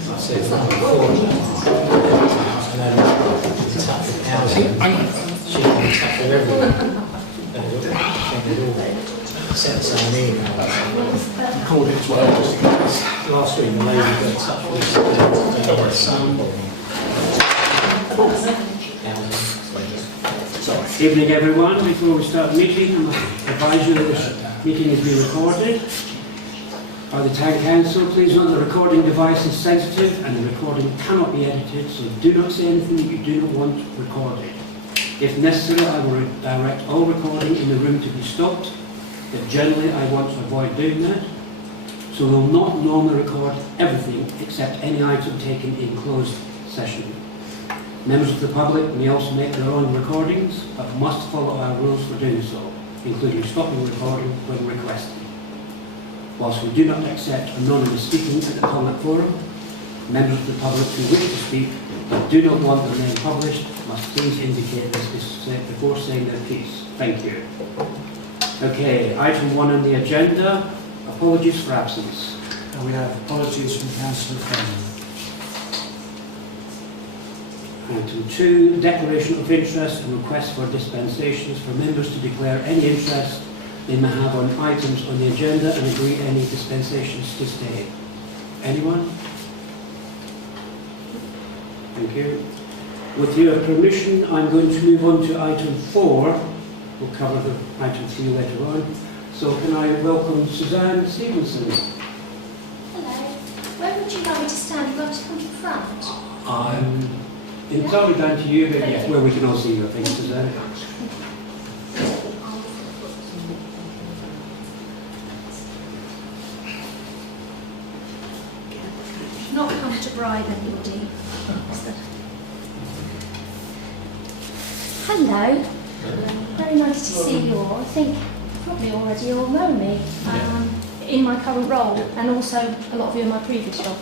said from before, and then in touch with housing, she's in touch with everyone. And they'd all sent us an email. Recorded as well. Last week, the lady got in touch with us. Evening everyone. Before we start the meeting, I must advise you that this meeting is being recorded by the Town Council. Please note the recording device is sensitive and the recording cannot be edited, so do not say anything that you do not want recorded. If necessary, I will direct all recording in the room to be stopped, but generally I want to avoid doing that. So we will not normally record everything except any item taken in closed session. Members of the public may also make their own recordings, but must follow our rules for doing so, including stopping recording when requested. Whilst we do not accept anonymous speaking at the public forum, members of the public who wish to speak but do not want their name published must please indicate this before saying their piece. Thank you. Okay, item 1 on the agenda, apologies for absence. And we have apologies from Councillor Fenton. Item 2, declaration of interest and request for dispensations for members to declare any interest they may have on items on the agenda and agree any dispensations to stay. Anyone? Thank you. With your permission, I'm going to move on to item 4. We'll cover the item 3 later on. So can I welcome Suzanne Stevenson? Hello. Where would you like me to stand? Would you like to come to the front? Entirely down to you, but yes, where we can all see you, I think, Suzanne. Not come to bribe anybody. Hello. Very nice to see you all. I think probably already all know me in my current role, and also a lot of you in my previous role.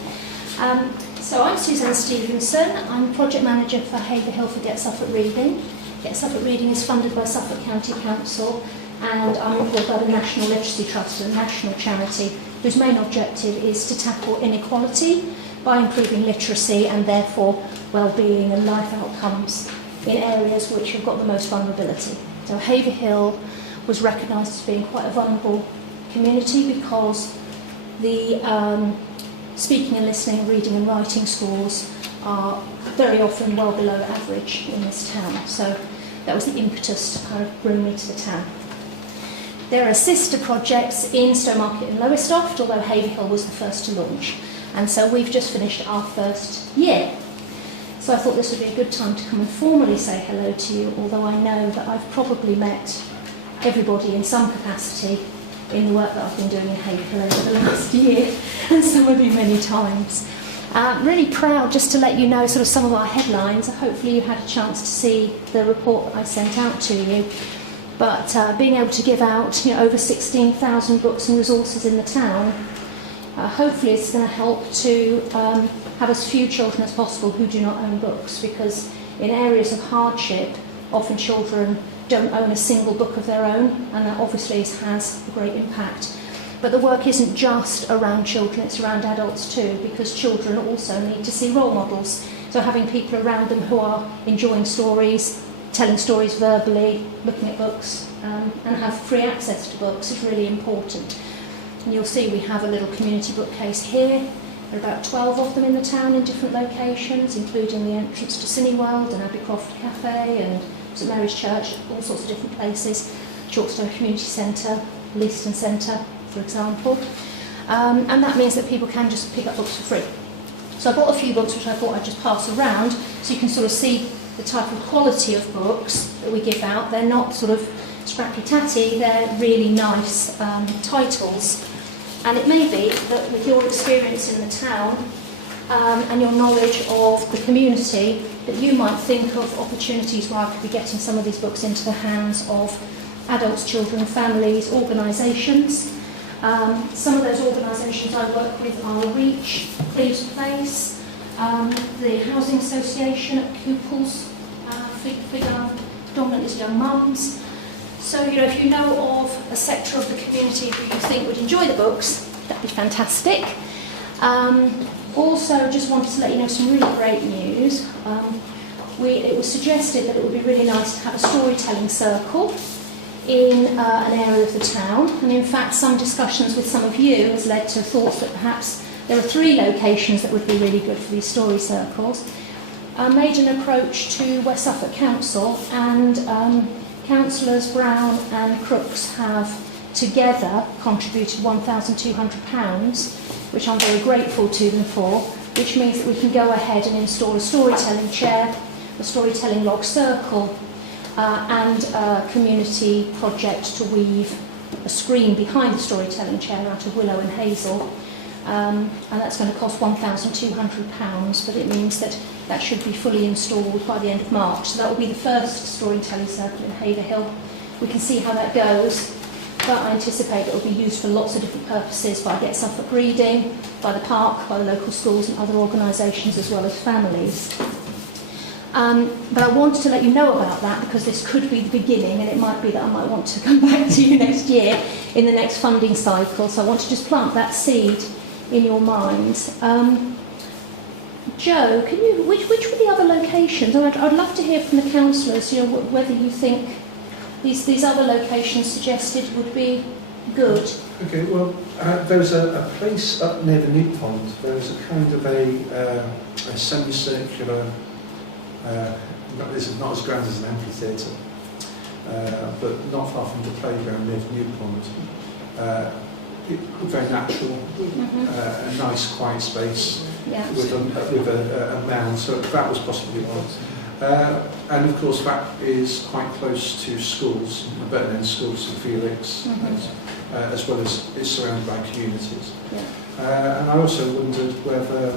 So I'm Suzanne Stevenson. I'm Project Manager for Haverhill for Get Suffolk Reading. Get Suffolk Reading is funded by Suffolk County Council, and I'm employed by the National Literacy Trust, a national charity whose main objective is to tackle inequality by improving literacy and therefore well-being and life outcomes in areas which have got the most vulnerability. So Haverhill was recognised as being quite a vulnerable community because the speaking and listening, reading and writing scores are very often well below average in this town. So that was the impetus to kind of bring me to the town. There are sister projects in Stowmarket and Lowestoft, although Haverhill was the first to launch. And so we've just finished our first year. So I thought this would be a good time to come and formally say hello to you, although I know that I've probably met everybody in some capacity in the work that I've been doing in Haverhill over the last year, and some of you many times. I'm really proud just to let you know sort of some of our headlines. Hopefully you had a chance to see the report that I sent out to you. But being able to give out over 16,000 books and resources in the town, hopefully it's going to help to have as few children as possible who do not own books, because in areas of hardship, often children don't own a single book of their own, and that obviously has a great impact. But the work isn't just around children, it's around adults too, because children also need to see role models. So having people around them who are enjoying stories, telling stories verbally, looking at books, and have free access to books is really important. And you'll see we have a little community bookcase here. There are about 12 of them in the town in different locations, including the entrance to Cineworld and Abbeycroft Cafe and St Mary's Church, all sorts of different places, Chalkstone Community Centre, Leaston Centre, for example. And that means that people can just pick up books for free. So I bought a few books which I thought I'd just pass around so you can sort of see the type of quality of books that we give out. They're not sort of scrappy tatty, they're really nice titles. And it may be that with your experience in the town and your knowledge of the community, that you might think of opportunities where I could be getting some of these books into the hands of adults, children, families, organisations. Some of those organisations I work with are Reach, Cleves Place, the Housing Association at Couples, figure predominantly is young mums. So, if you know of a sector of the community who you think would enjoy the books, that'd be fantastic. Also, just wanted to let you know some really great news. It was suggested that it would be really nice to have a storytelling circle in an area of the town, and in fact some discussions with some of you has led to thoughts that perhaps there are 3 locations that would be really good for these story circles. I made an approach to West Suffolk Council, and councillors Brown and Crooks have together contributed £1,200, which I'm very grateful to them for, which means that we can go ahead and install a storytelling chair, a storytelling log circle, and a community project to weave a screen behind the storytelling chair out of willow and hazel. And that's going to cost £1,200, but it means that that should be fully installed by the end of March. So that will be the first storytelling circle in Haverhill. We can see how that goes, but I anticipate it will be used for lots of different purposes by Get Suffolk Reading, by the park, by the local schools and other organisations, as well as families. But I wanted to let you know about that because this could be the beginning, and it might be that I might want to come back to you next year in the next funding cycle. So I want to just plant that seed in your minds. Joe, can you, which were the other locations? I'd love to hear from the councillors, you know, whether you think these other locations suggested would be good. Okay, well, there's a place up near the New Pond. There's a kind of a semicircular, this is not as grand as an amphitheatre, but not far from the playground near the New Pond. Very natural, a nice quiet space with a mound, so that was possibly one. And of course that is quite close to schools, Burton Schools, St Felix, as well as it's surrounded by communities. And I also wondered whether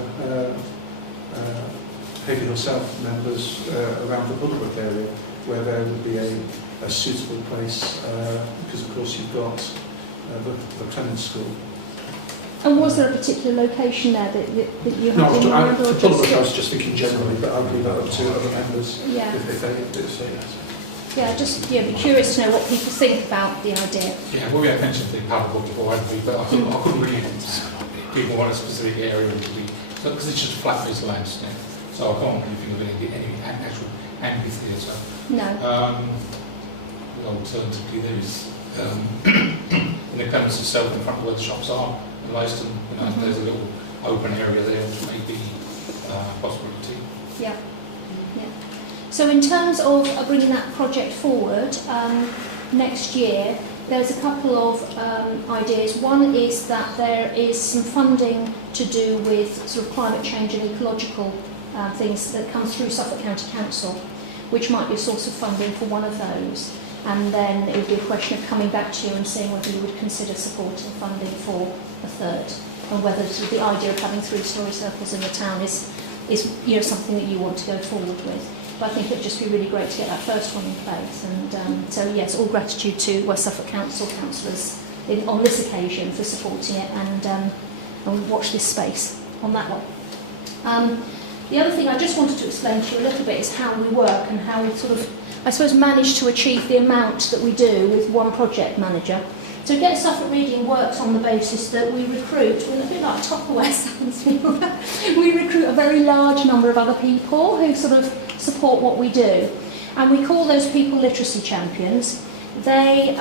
Haverhill South members around the Budbrook area, where there would be a suitable place, because of course you've got the Clement School. And was there a particular location there that you had in mind? No, I was just thinking generally, but I'll leave that up to other members if they say yes. Yeah, just be curious to know what people think about the idea. Yeah, well, we had mentioned the paddle before, hadn't we? But I couldn't really people want a specific area because it's just flat piece of land, so I can't really think of any actual amphitheatre. No. Alternatively, there is in the Clements itself, in front of where the shops are, in Leiston, there's a little open area there which may be a possibility. Yeah. So in terms of bringing that project forward next year, there's a couple of ideas. One is that there is some funding to do with sort of climate change and ecological things that comes through Suffolk County Council, which might be a source of funding for one of those. And then it would be a question of coming back to you and seeing whether you would consider supporting funding for a third, and whether the idea of having 3 story circles in the town is something that you want to go forward with. But I think it would just be really great to get that first one in place. And so yes, all gratitude to West Suffolk Council councillors on this occasion for supporting it, and watch this space on that one. The other thing I just wanted to explain to you a little bit is how we work and how we sort of, I suppose, manage to achieve the amount that we do with one project manager. So Get Suffolk Reading works on the basis that we recruit, we're a bit like Tupperware salespeople, we recruit a very large number of other people who sort of support what we do. And we call those people literacy champions. They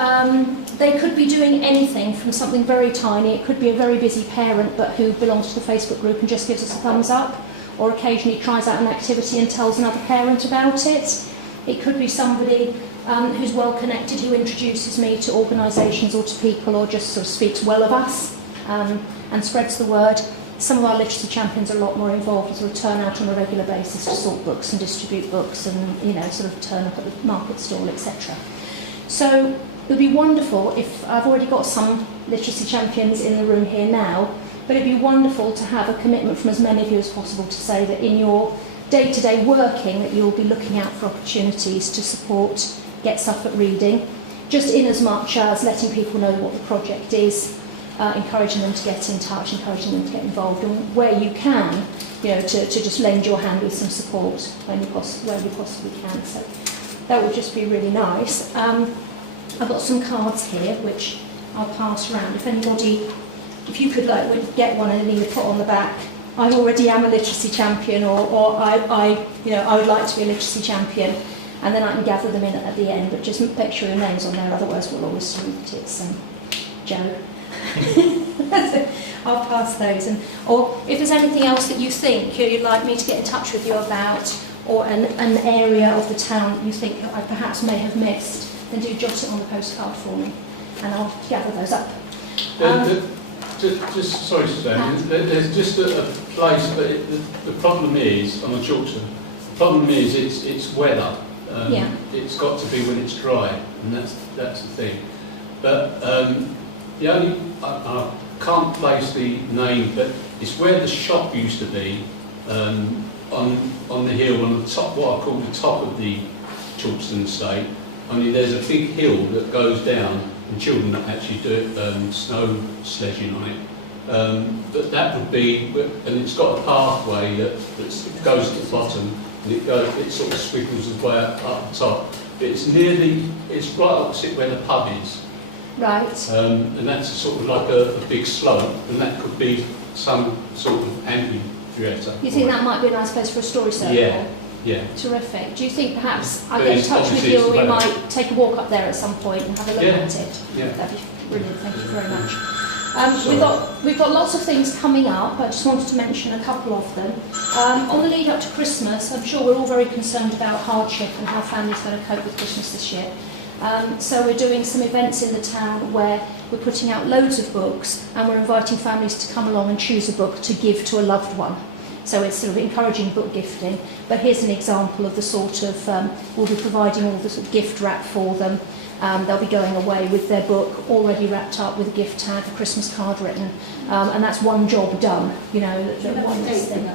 could be doing anything from something very tiny. It could be a very busy parent but who belongs to the Facebook group and just gives us a thumbs up, or occasionally tries out an activity and tells another parent about it. It could be somebody who's well connected, who introduces me to organisations or to people, or just sort of speaks well of us and spreads the word. Some of our literacy champions are a lot more involved, sort of turn out on a regular basis to sort books and distribute books, and sort of turn up at the market stall, etc. So it would be wonderful if I've already got some literacy champions in the room here now, but it'd be wonderful to have a commitment from as many of you as possible to say that in your day-to-day working that you'll be looking out for opportunities to support Get Suffolk Reading, just in as much as letting people know what the project is, encouraging them to get in touch, encouraging them to get involved, and where you can, to just lend your hand with some support where you possibly can. So that would just be really nice. I've got some cards here which I'll pass around. If you could get one and either put on the back I already am a literacy champion, or I would like to be a literacy champion, and then I can gather them in at the end, but just make sure your name's on there, otherwise we'll always assume that it's Joe. I'll pass those, or if there's anything else that you think you'd like me to get in touch with you about, or an area of the town that you think I perhaps may have missed, then do jot it on the postcard for me, and I'll gather those up. Just sorry, Suzanne, there's just a place, but the problem is, on the Chalkstone, the problem is it's weather. Yeah. It's got to be when it's dry, and that's the thing. But the only, I can't place the name, but it's where the shop used to be, on the hill, on the top, what I call the top of the Chalkstone estate. Only there's a big hill that goes down, and children actually do snow sledging on it. But that would be, and it's got a pathway that goes to the bottom, and it sort of squiggles its way up the top. It's it's right opposite where the pub is. Right. And that's sort of like a big slope, and that could be some sort of amphitheatre. You think that might be a nice place for a story circle? Yeah. Yeah. Terrific. Do you think perhaps I But get in it's touch with obviously you, it's or we available. might take a walk up there at some point and have a look Yeah. at it? Yeah. That'd be brilliant. Thank you very much. Sorry. We've got lots of things coming up. I just wanted to mention a couple of them. On the lead up to Christmas, I'm sure we're all very concerned about hardship and how families are going to cope with Christmas this year. So we're doing some events in the town where we're putting out loads of books, and we're inviting families to come along and choose a book to give to a loved one. So it's sort of encouraging book gifting. But here's an example of the sort of, we'll be providing all the sort of gift wrap for them. They'll be going away with their book already wrapped up with a gift tag, a Christmas card written, and that's one job done, you know. One thing.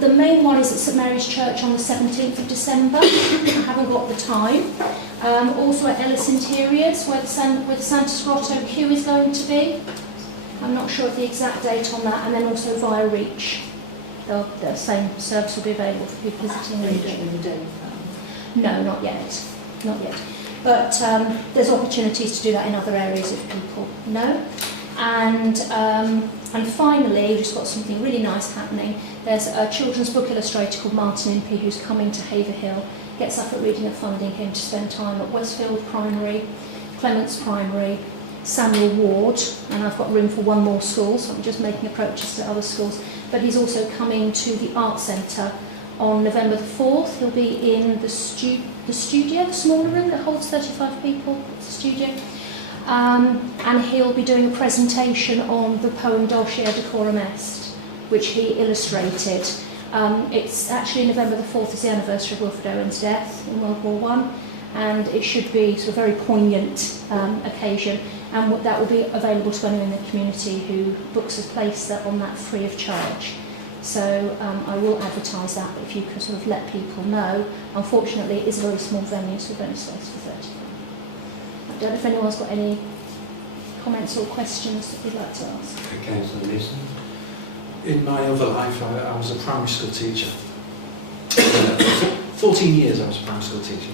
The main one is at St Mary's Church on the 17th of December. I haven't got the time. Also at Ellis Interiors, where the Santa's Grotto queue is going to be. I'm not sure of the exact date on that, and then also via Reach. The same service will be available for people visiting Reach. No, not yet. Not yet. But there's opportunities to do that in other areas if people know. And finally, we've just got something really nice happening. There's a children's book illustrator called Martin Impey who's coming to Haverhill, gets up at Reading and Funding him to spend time at Westfield Primary, Clements Primary, Samuel Ward, and I've got room for one more school, so I'm just making approaches to other schools. But he's also coming to the Art Centre on November the 4th. He'll be in the studio, the smaller room that holds 35 people. It's a studio. And he'll be doing a presentation on the poem Dulce Decorum Est, which he illustrated. It's actually November the 4th is the anniversary of Wilfred Owen's death in World War I, and it should be sort of a very poignant occasion, and that will be available to anyone in the community who books a place on that free of charge. So I will advertise that, but if you could sort of let people know. Unfortunately, it is a very small venue, so we've only space for 35. I don't know if anyone's got any comments or questions that you'd like to ask. Councillor Mason. In my other life, I was a primary school teacher. 14 years I was a primary school teacher,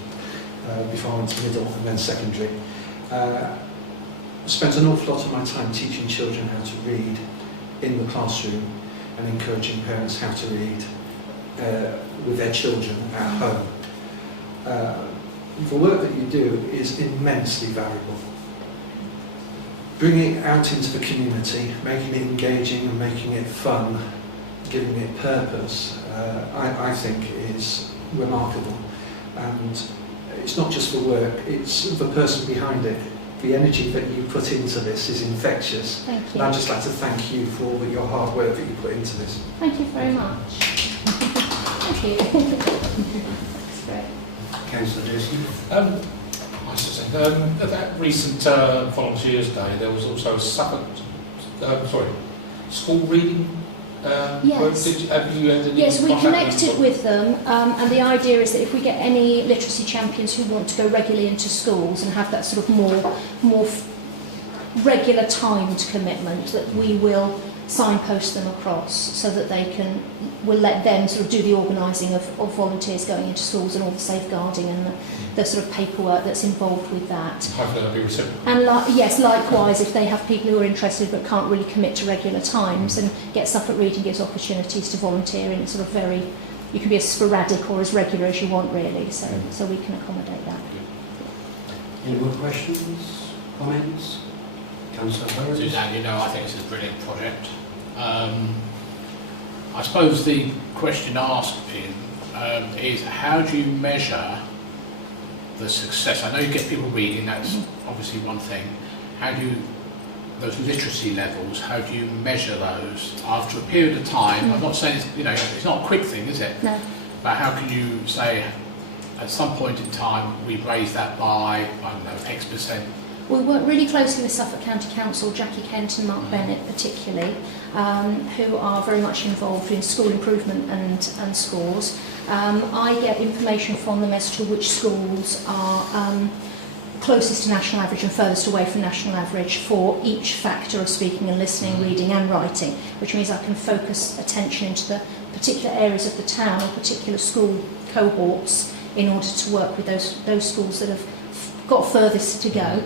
before I went to middle and then secondary. I spent an awful lot of my time teaching children how to read in the classroom and encouraging parents how to read with their children at home. The work that you do is immensely valuable. Bringing it out into the community, making it engaging and making it fun, giving it purpose, I think is remarkable. And it's not just the work, it's the person behind it. The energy that you put into this is infectious. Thank you. And I'd just like to thank you for all your hard work that you put into this. Thank you very much. Thank you. That's great. Councillor Jason. I was just saying, at that recent Volunteers Day, there was also a school reading. Yes. Have you had any Yes, we contact connected with them, and the idea is that if we get any literacy champions who want to go regularly into schools and have that sort of more regular timed commitment, that we will signpost them across so that we'll let them sort of do the organising of volunteers going into schools and all the safeguarding and the sort of paperwork that's involved with that. Hopefully that'll be reciprocal. And yes, likewise, if they have people who are interested but can't really commit to regular times, and Get Stuff at Reading gives opportunities to volunteer in sort of you can be as sporadic or as regular as you want really, so we can accommodate that. Any more questions, comments? Councillor Burrows? Suzanne, I think it's a brilliant project. I suppose the question asked is how do you measure the success? I know you get people reading, that's obviously one thing. How do you, those literacy levels, how do you measure those after a period of time? I'm not saying it's not a quick thing, is it? No. But how can you say at some point in time we've raised that by, I don't know, X percent? We work really closely with Suffolk County Council, Jackie Kent and Mark Bennett particularly, who are very much involved in school improvement and scores. I get information from them as to which schools are closest to national average and furthest away from national average for each factor of speaking and listening, reading and writing, which means I can focus attention into the particular areas of the town or particular school cohorts in order to work with those schools that have got furthest to go.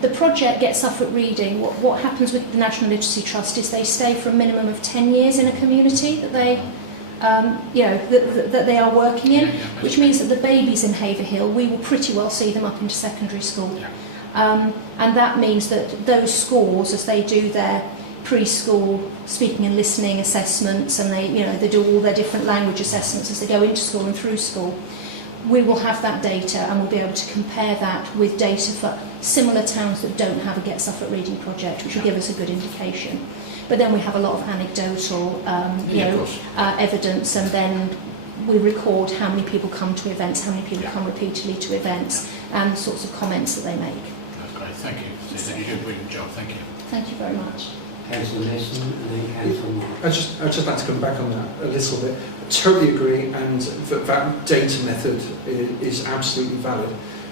The project Get Suffolk Reading, what happens with the National Literacy Trust is they stay for a minimum of 10 years in a community that they that they are working in, which means that the babies in Haverhill, we will pretty well see them up into secondary school. And that means that those scores, as they do their preschool speaking and listening assessments, and they do all their different language assessments as they go into school and through school, we will have that data and we'll be able to compare that with data for similar towns that don't have a Get Suffolk Reading project, which will give us a good indication. But then we have a lot of anecdotal evidence, and then we record how many people come to events, how many people come repeatedly to events, and the sorts of comments that they make. That's great, thank you. So you do a brilliant job, thank you. Thank you very much. Councillor Mason and then Councillor Moore. I'd just like to come back on that a little bit. I totally agree, and that data method is absolutely valid.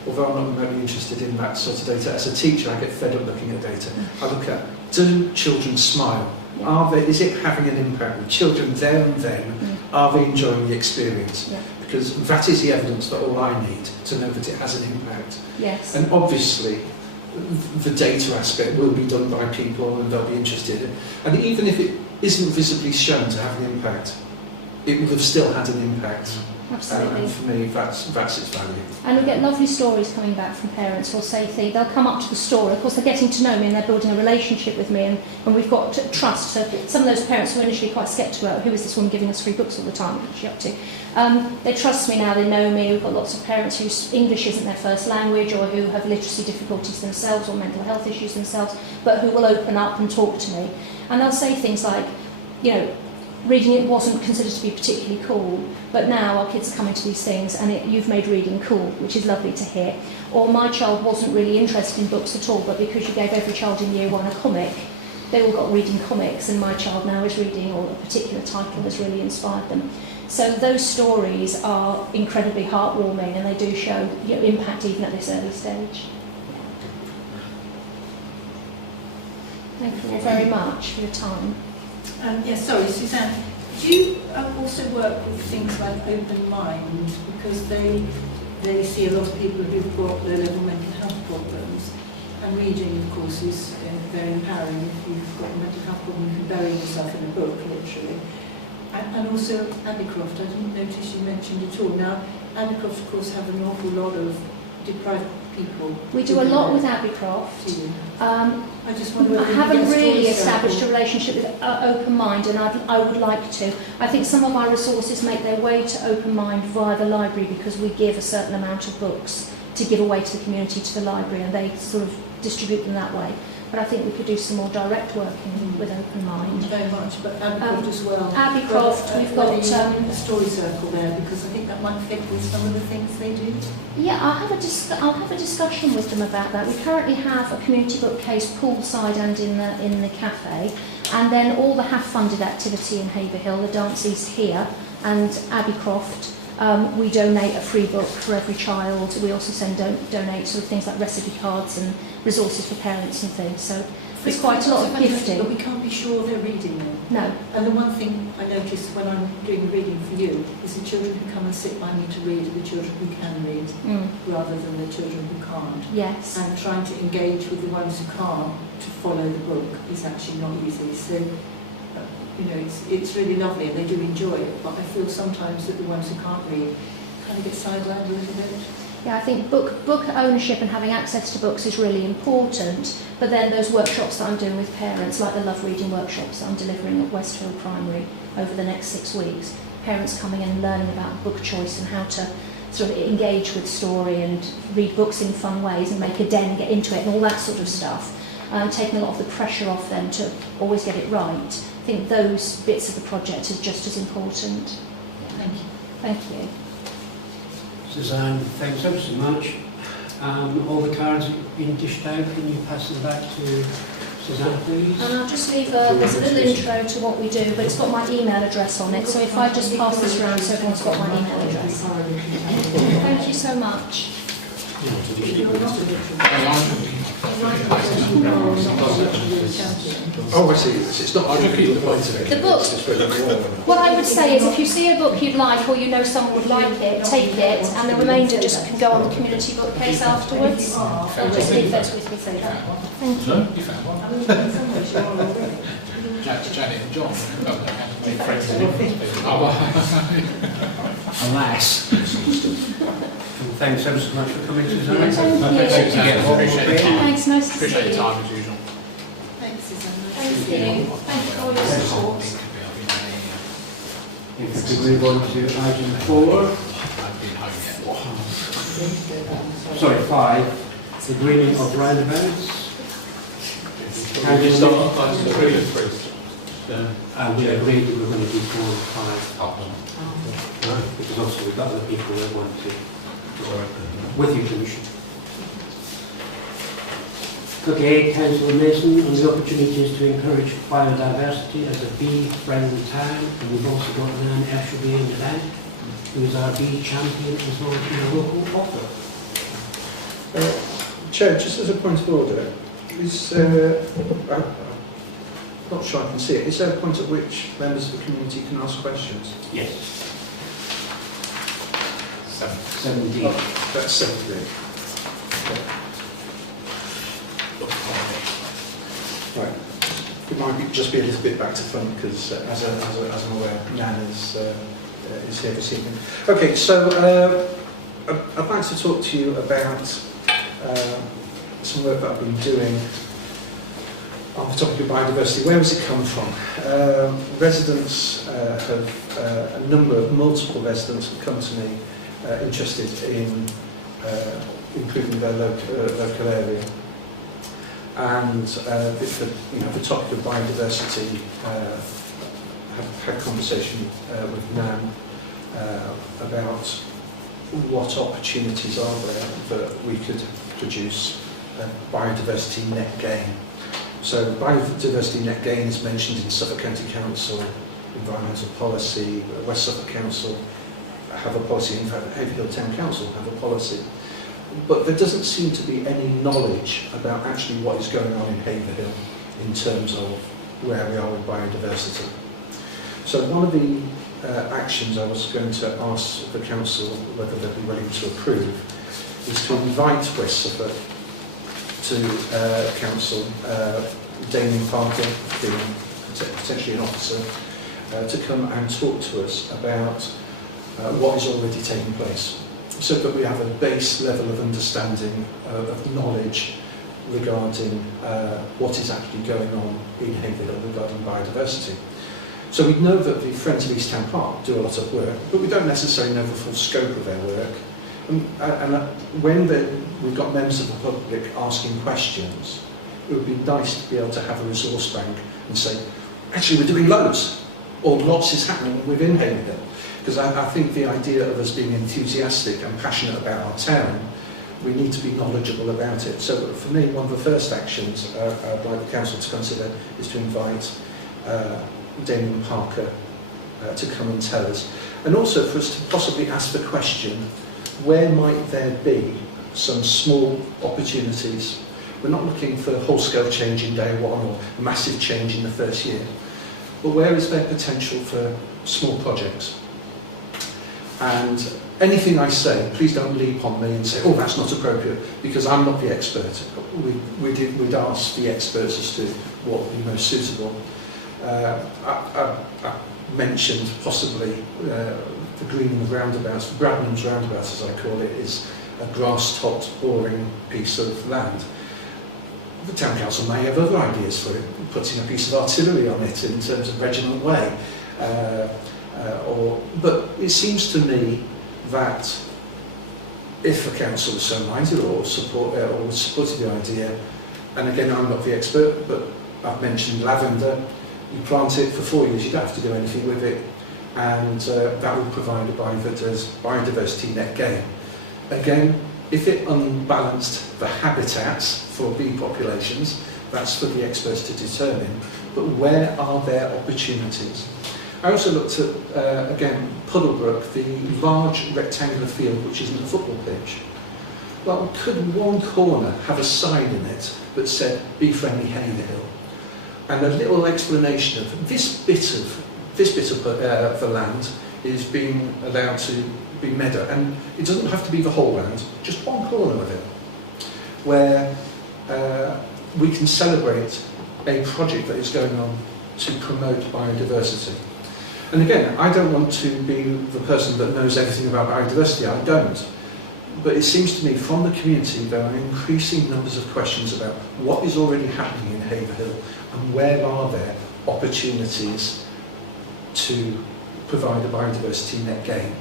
Although I'm not remotely interested in that sort of data, as a teacher I get fed up looking at data. I look at, do children smile? Yeah. Is it having an impact with children there and then? Are they enjoying the experience? Yeah. Because that is the evidence that all I need to know that it has an impact. Yes. And obviously the data aspect will be done by people and they'll be interested. And even if it isn't visibly shown to have an impact, it will have still had an impact. Absolutely. And for me, that's its value. And we get lovely stories coming back from parents who'll say they'll come up to the store. Of course, they're getting to know me and they're building a relationship with me, and we've got trust. So some of those parents who were initially quite sceptical about who is this woman giving us free books all the time, what's she up to? They trust me now, they know me. We've got lots of parents whose English isn't their first language, or who have literacy difficulties themselves or mental health issues themselves, but who will open up and talk to me. And they'll say things like, reading it wasn't considered to be particularly cool, but now our kids are coming to these things and you've made reading cool, which is lovely to hear. Or my child wasn't really interested in books at all, but because you gave every child in year one a comic, they all got reading comics, and my child now is reading, or a particular title has really inspired them. So those stories are incredibly heartwarming, and they do show impact even at this early stage. Thank you all very much for your time. Yes, sorry, Suzanne. Do you also work with things like Open Mind? Because they see a lot of people who've got low-level mental health problems. And reading, of course, is very empowering. If you've got a mental health problem, you can bury yourself in a book, literally. And also Abbeycroft, I didn't notice you mentioned at all. Now, Abbeycroft, of course, have an awful lot of deprived people. We do a lot with Abbeycroft. I just wonder whether I haven't really established a relationship with Open Mind, and I would like to. I think some of our resources make their way to Open Mind via the library, because we give a certain amount of books to give away to the community, to the library, and they sort of distribute them that way. But I think we could do some more direct working with Open Mind. Very much, but Abbeycroft as well. Abbeycroft, we've got a story circle there, because I think that might fit with some of the things they do. Yeah, I'll have a discussion with them about that. We currently have a community bookcase poolside and in the cafe, and then all the half-funded activity in Haverhill, the dances here, and Abbeycroft. We donate a free book for every child. We also donate sort of things like recipe cards and resources for parents and things. So There's quite a lot of gifting. But we can't be sure they're reading them. No. And the one thing I notice when I'm doing reading for you is the children who come and sit by me to read are the children who can read, rather than the children who can't. Yes. And trying to engage with the ones who can't to follow the book is actually not easy. So, you know, it's really lovely and they do enjoy it, but I feel sometimes that the ones who can't read kind of get sidelined a little bit. Yeah, I think book ownership and having access to books is really important, but then those workshops that I'm doing with parents, like the love reading workshops that I'm delivering at Westhill Primary over the next 6 weeks, parents coming in and learning about book choice and how to sort of engage with story and read books in fun ways and make a den and get into it and all that sort of stuff, taking a lot of the pressure off them to always get it right. I think those bits of the project are just as important. Thank you. Thank you. Suzanne, thanks ever so much. All the cards have been dished out. Can you pass them back to Suzanne, please? And I'll just leave there's a little intro to what we do, but it's got my email address on it, so if I just pass this around so everyone's got my email address. Thank you so much. Oh, I see. It's not the point of it. The book. What I would say is if you see a book you'd like or you know someone would like it, take it, and the remainder just can go on the community bookcase afterwards. I'll just leave those with me for that. Thank you. You found one. Janet and John. Make friends Alas. Thanks ever so much for coming, Suzanne. Thank you. Appreciate the time. Thanks, nice to see Appreciate you. the time as usual. Thanks, Susanna. Thank you. Thank you for all your support. If we could move on to item 4. I've been home yet. Sorry, 5. The greening of roundabouts. Can you start on the previous first? We agreed that we were going to do 4 and 5. Because obviously we've got other people that want to, with your permission. Okay, Councillor Mason, on the opportunities to encourage biodiversity as a bee-friendly town, and we've also got Nan Eshelby in the bank, who is our bee champion as well as a local author. Chair, just as a point of order, is I'm not sure I can see it. Is there a point at which members of the community can ask questions? Yes. 17. Oh, that's 17. Right. It might just be a little bit back to front because, as I'm aware, Nan is here this evening. Okay, so I'd like to talk to you about some work that I've been doing on the topic of biodiversity. Where has it come from? Residents have, multiple residents have come to me interested in improving their local area. And the topic of biodiversity, have had conversation with Nan about what opportunities are there that we could produce biodiversity net gain. So biodiversity net gain is mentioned in Suffolk County Council, environmental policy, West Suffolk Council have a policy, in fact Haverhill Town Council have a policy. But there doesn't seem to be any knowledge about actually what is going on in Haverhill in terms of where we are with biodiversity. So one of the actions I was going to ask the council whether they'd be willing to approve is to invite West Suffolk to council, Damien Parker, being potentially an officer, to come and talk to us about what is already taking place, so that we have a base level of understanding of knowledge regarding what is actually going on in Haverhill regarding biodiversity. So we know that the Friends of East Town Park do a lot of work, but we don't necessarily know the full scope of their work. And when we've got members of the public asking questions, it would be nice to be able to have a resource bank and say, actually we're doing loads, or lots is happening within Haverhill. Because I think the idea of us being enthusiastic and passionate about our town, we need to be knowledgeable about it. So for me, one of the first actions I'd like the council to consider is to invite Damien Parker to come and tell us. And also for us to possibly ask the question, where might there be some small opportunities We're not looking for whole-scale change in day one or massive change in the first year. But where is there potential for small projects? And anything I say, please don't leap on me and say, oh, that's not appropriate, because I'm not the expert. We'd ask the experts as to what would be most suitable. I mentioned possibly the greening of roundabouts. Bradnam's roundabout, as I call it, is a grass-topped, boring piece of land. The town council may have other ideas for it, putting a piece of artillery on it in terms of Reginald Way. But it seems to me that if a council was so minded or supported the idea, and again, I'm not the expert, but I've mentioned lavender, you plant it for 4 years, you don't have to do anything with it, and that will provide a biodiversity net gain. Again, if it unbalanced the habitats for bee populations, that's for the experts to determine, but where are there opportunities? I also looked at, again, Puddlebrook, the large rectangular field which isn't a football pitch. Well, could one corner have a sign in it that said, "Bee friendly Haverhill"? And a little explanation of this bit of the land is being allowed to be meadow, and it doesn't have to be the whole land, just one corner of it, where we can celebrate a project that is going on to promote biodiversity. And again, I don't want to be the person that knows everything about biodiversity, I don't. But it seems to me from the community there are increasing numbers of questions about what is already happening in Haverhill and where are there opportunities to provide a biodiversity net gain.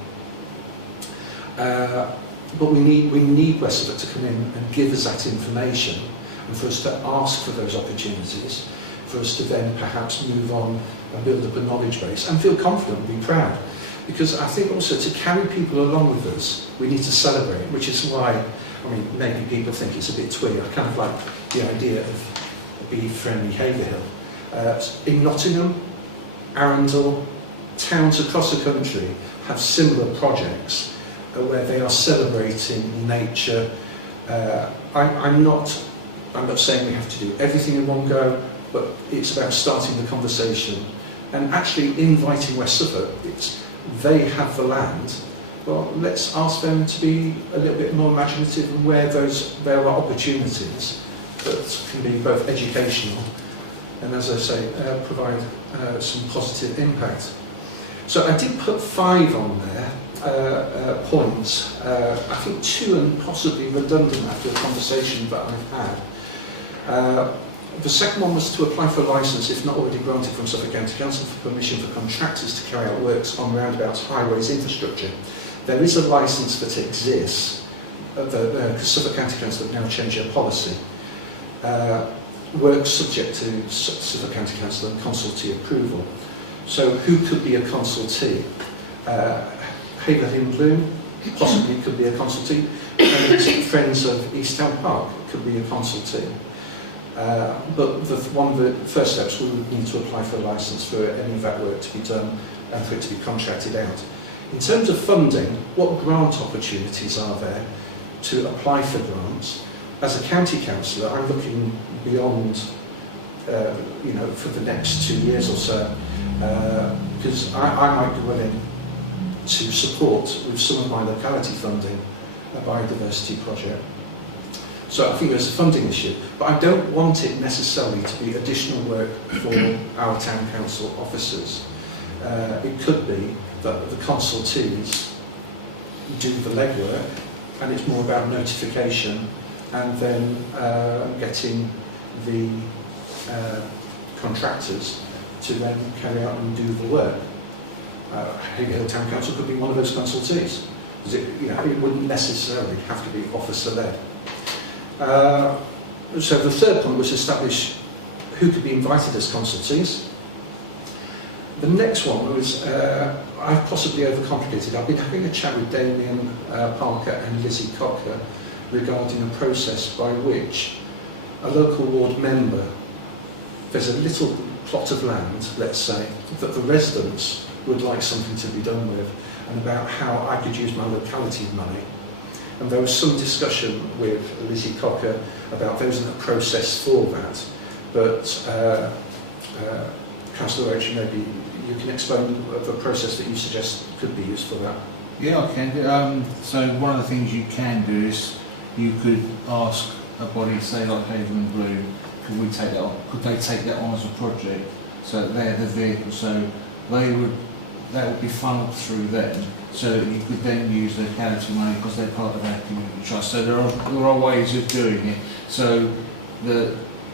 But we need West Suffolk to come in and give us that information, and for us to ask for those opportunities, for us to then perhaps move on and build up a knowledge base and feel confident and be proud. Because I think also to carry people along with us, we need to celebrate, which is why, I mean, maybe people think it's a bit twee. I kind of like the idea of a bee-friendly Haverhill. In Nottingham, Arundel, towns across the country have similar projects where they are celebrating nature. I'm not saying we have to do everything in one go, but it's about starting the conversation and actually inviting West Suffolk. They have the land. Well, let's ask them to be a little bit more imaginative and where there are opportunities that can be both educational and, as I say, provide some positive impact. So I did put 5 on there, points. I think 2 and possibly redundant after the conversation that I've had. The second one was to apply for a licence, if not already granted from Suffolk County Council, for permission for contractors to carry out works on roundabouts, highways, infrastructure. There is a licence that exists, because Suffolk County Council have now changed their policy. Works subject to Suffolk County Council and consultee approval. So who could be a consultee? Haverhill Bloom possibly could be a consultee, and Friends of East Town Park could be a consultee. But one of the first steps, we would need to apply for a licence for any of that work to be done and for it to be contracted out. In terms of funding, what grant opportunities are there to apply for grants? As a county councillor, I'm looking beyond, for the next 2 years or so, because I might be willing to support, with some of my locality funding, a biodiversity project. So I think there's a funding issue, but I don't want it necessarily to be additional work for our town council officers. It could be that the consultees do the legwork, and it's more about notification and then getting the contractors to then carry out and do the work. Haverhill Town Council could be one of those consultees. It wouldn't necessarily have to be officer-led. So the third point was establish who could be invited as consultees. The next one was, I've possibly overcomplicated. I've been having a chat with Damien Parker and Lizzie Cocker regarding a process by which a local ward member, there's a little plot of land, let's say, that the residents would like something to be done with, and about how I could use my locality money. And there was some discussion with Lizzie Cocker about there isn't a process for that. But Councillor Roach, maybe you can explain the process that you suggest could be used for that. Yeah, I can do. So one of the things you can do is you could ask a body, say like Haverhill and Bloom, could we take that on? Could they take that on as a project? So they're the vehicle, so that would be funneled through them. So you could then use the locality money because they're part of our community trust. So there are ways of doing it. So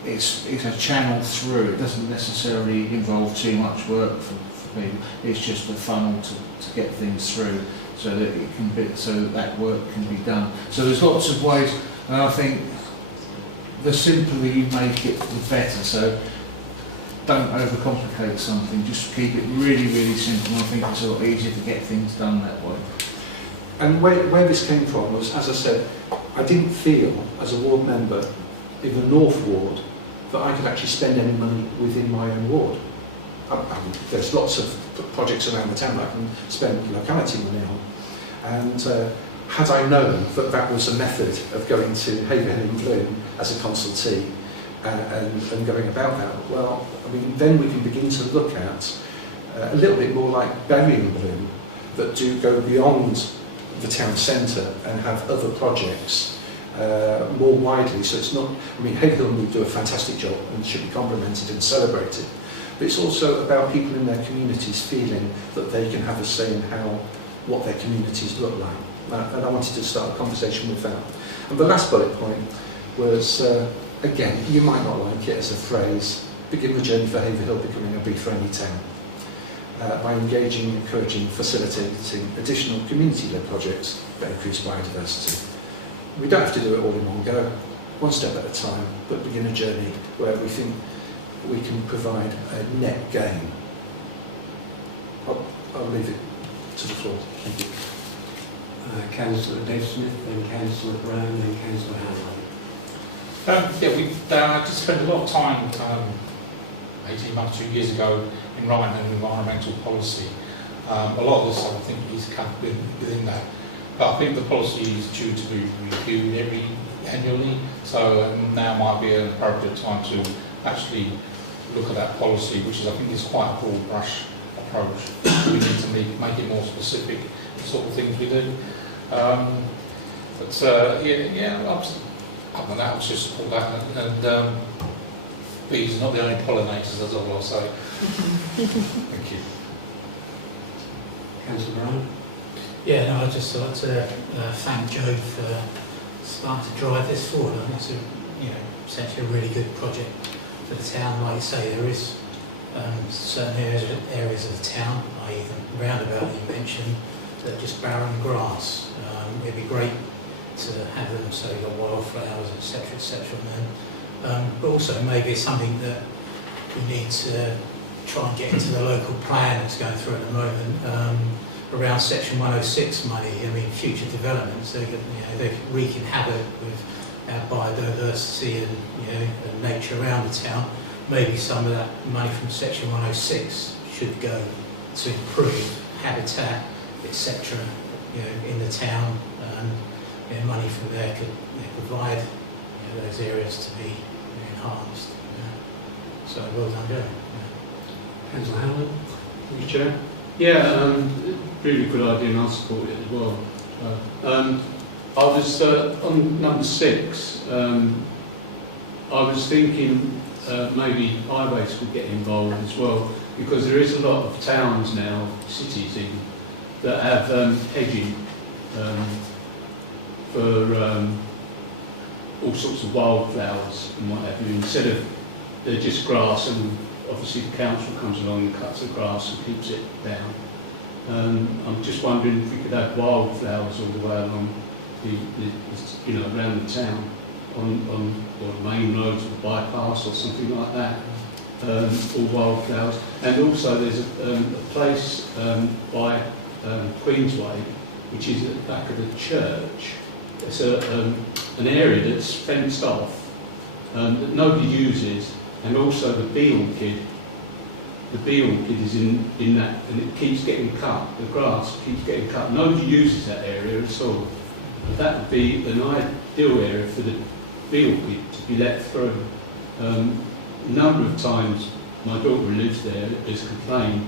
it's a channel through. It doesn't necessarily involve too much work for people. It's just a funnel to get things through, so that it can be, so that work can be done. So there's lots of ways, and I think the simpler you make it, the better. So don't overcomplicate something. Just keep it really, really simple. I think it's a lot easier to get things done that way. And where this came from was, as I said, I didn't feel as a ward member in the North Ward that I could actually spend any money within my own ward. There's lots of projects around the town that I can spend locality money on, and had I known that that was a method of going to Haverhill and Bloom as a consultee and going about that, well, I mean, then we can begin to look at a little bit more like Bury and Bloom, that do go beyond the town centre and have other projects more widely. So it's not, I mean, Haverhill will do a fantastic job and should be complimented and celebrated, but it's also about people in their communities feeling that they can have a say in what their communities look like. And I wanted to start a conversation with that. And the last bullet point was, again, you might not like it as a phrase, begin the journey for Haverhill becoming a bee-friendly town. By engaging, encouraging, facilitating additional community-led projects that increase biodiversity. We don't have to do it all in one go, one step at a time, but begin a journey where we think we can provide a net gain. I'll leave it to the floor. Thank you. Councillor Dave Smith, then Councillor Brown, then Councillor Hanlon. Yeah, we just spent a lot of time 18 months, 2 years ago in writing an environmental policy. A lot of this, I think, is covered within that. But I think the policy is due to be reviewed annually, so now might be an appropriate time to actually look at that policy, which is, I think, is quite a broad brush approach. We need to make it more specific, the sort of things we do. Other than that, I would just support that. And bees are not the only pollinators, that's all I'll say. Thank you. Councillor Brown. Yeah, no, I'd just like to thank Joe for starting to drive this forward. I think it's essentially a really good project for the town. Like you say, there is certain areas of the town, i.e. the roundabout you mentioned, that are just barren grass. It'd be great to have them, so you've got wildflowers, etc., but also maybe it's something that we need to try and get into the local plan that's going through at the moment, around Section 106 money. I mean, future developments, they could wreak havoc with our biodiversity and nature around the town. Maybe some of that money from Section 106 should go to improve habitat, etc., in the town, and money from there could provide those areas to be enhanced. So well done, Joe. Councillor Hanlon. Thank you, Chair. Yeah, really good idea, and I'll support it as well. I was on number 6. I was thinking maybe highways could get involved as well, because there is a lot of towns now, cities even, that have hedging for all sorts of wildflowers and what have you. Instead of they're just grass, and obviously the council comes along and cuts the grass and keeps it down. I'm just wondering if we could have wildflowers all the way along around the town, on the main roads, or bypass or something like that. All wildflowers. And also there's a place by Queensway, which is at the back of the church. It's an area that's fenced off, that nobody uses, and also the bee orchid. The bee orchid is in that, and it keeps getting cut. The grass keeps getting cut. Nobody uses that area at all. But that would be an ideal area for the bee orchid to be let through. A number of times my daughter who lives there has complained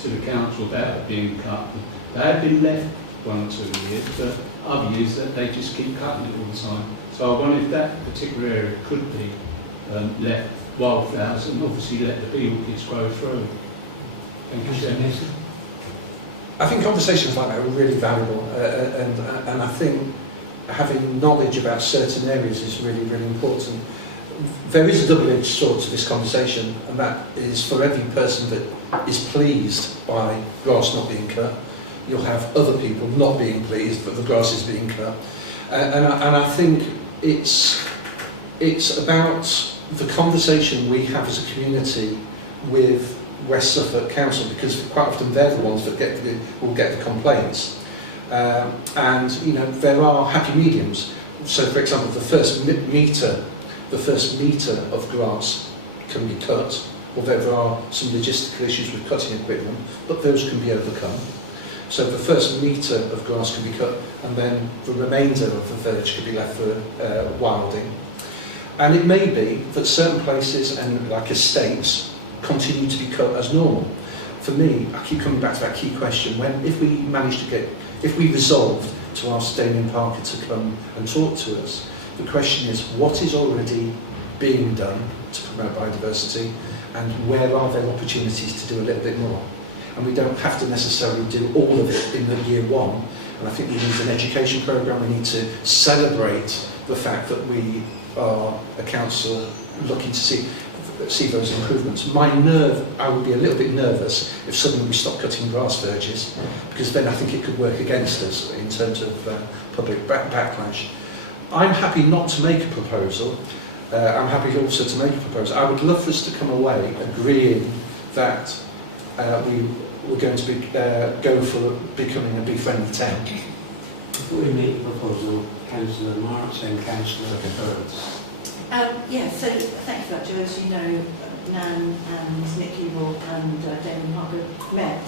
to the council about it being cut. They have been left 1 or 2 years, but other years that they just keep cutting it all the time. So I wonder if that particular area could be left wildflowers and obviously let the bee orchids grow through. Thank you, Chairman. I think conversations like that are really valuable, and I think having knowledge about certain areas is really, really important. There is a double-edged sword to this conversation, and that is for every person that is pleased by grass not being cut, you'll have other people not being pleased that the grass is being cut. And I think it's about the conversation we have as a community with West Suffolk Council, because quite often they're the ones that will get the complaints. And you know, there are happy mediums. So for example, the first metre of grass can be cut, although there are some logistical issues with cutting equipment, but those can be overcome. So the first metre of grass can be cut, and then the remainder of the village can be left for wilding. And it may be that certain places, and like estates, continue to be cut as normal. For me, I keep coming back to that key question, if we resolved to ask Damien Parker to come and talk to us, the question is, what is already being done to promote biodiversity, and where are there opportunities to do a little bit more? And we don't have to necessarily do all of it in the year one. And I think we need an education programme. We need to celebrate the fact that we are a council looking to see those improvements. I would be a little bit nervous if suddenly we stopped cutting grass verges, because then I think it could work against us in terms of public backlash. I'm happy not to make a proposal. I'm happy also to make a proposal. I would love for us to come away agreeing that we're going to go for becoming a bee-friendly town. Before we make the proposal, Councillor Marks and Councillor Birds. Yeah, so thank you for that, Joe. As you know, Nan and Nick Evil and Damien Parker met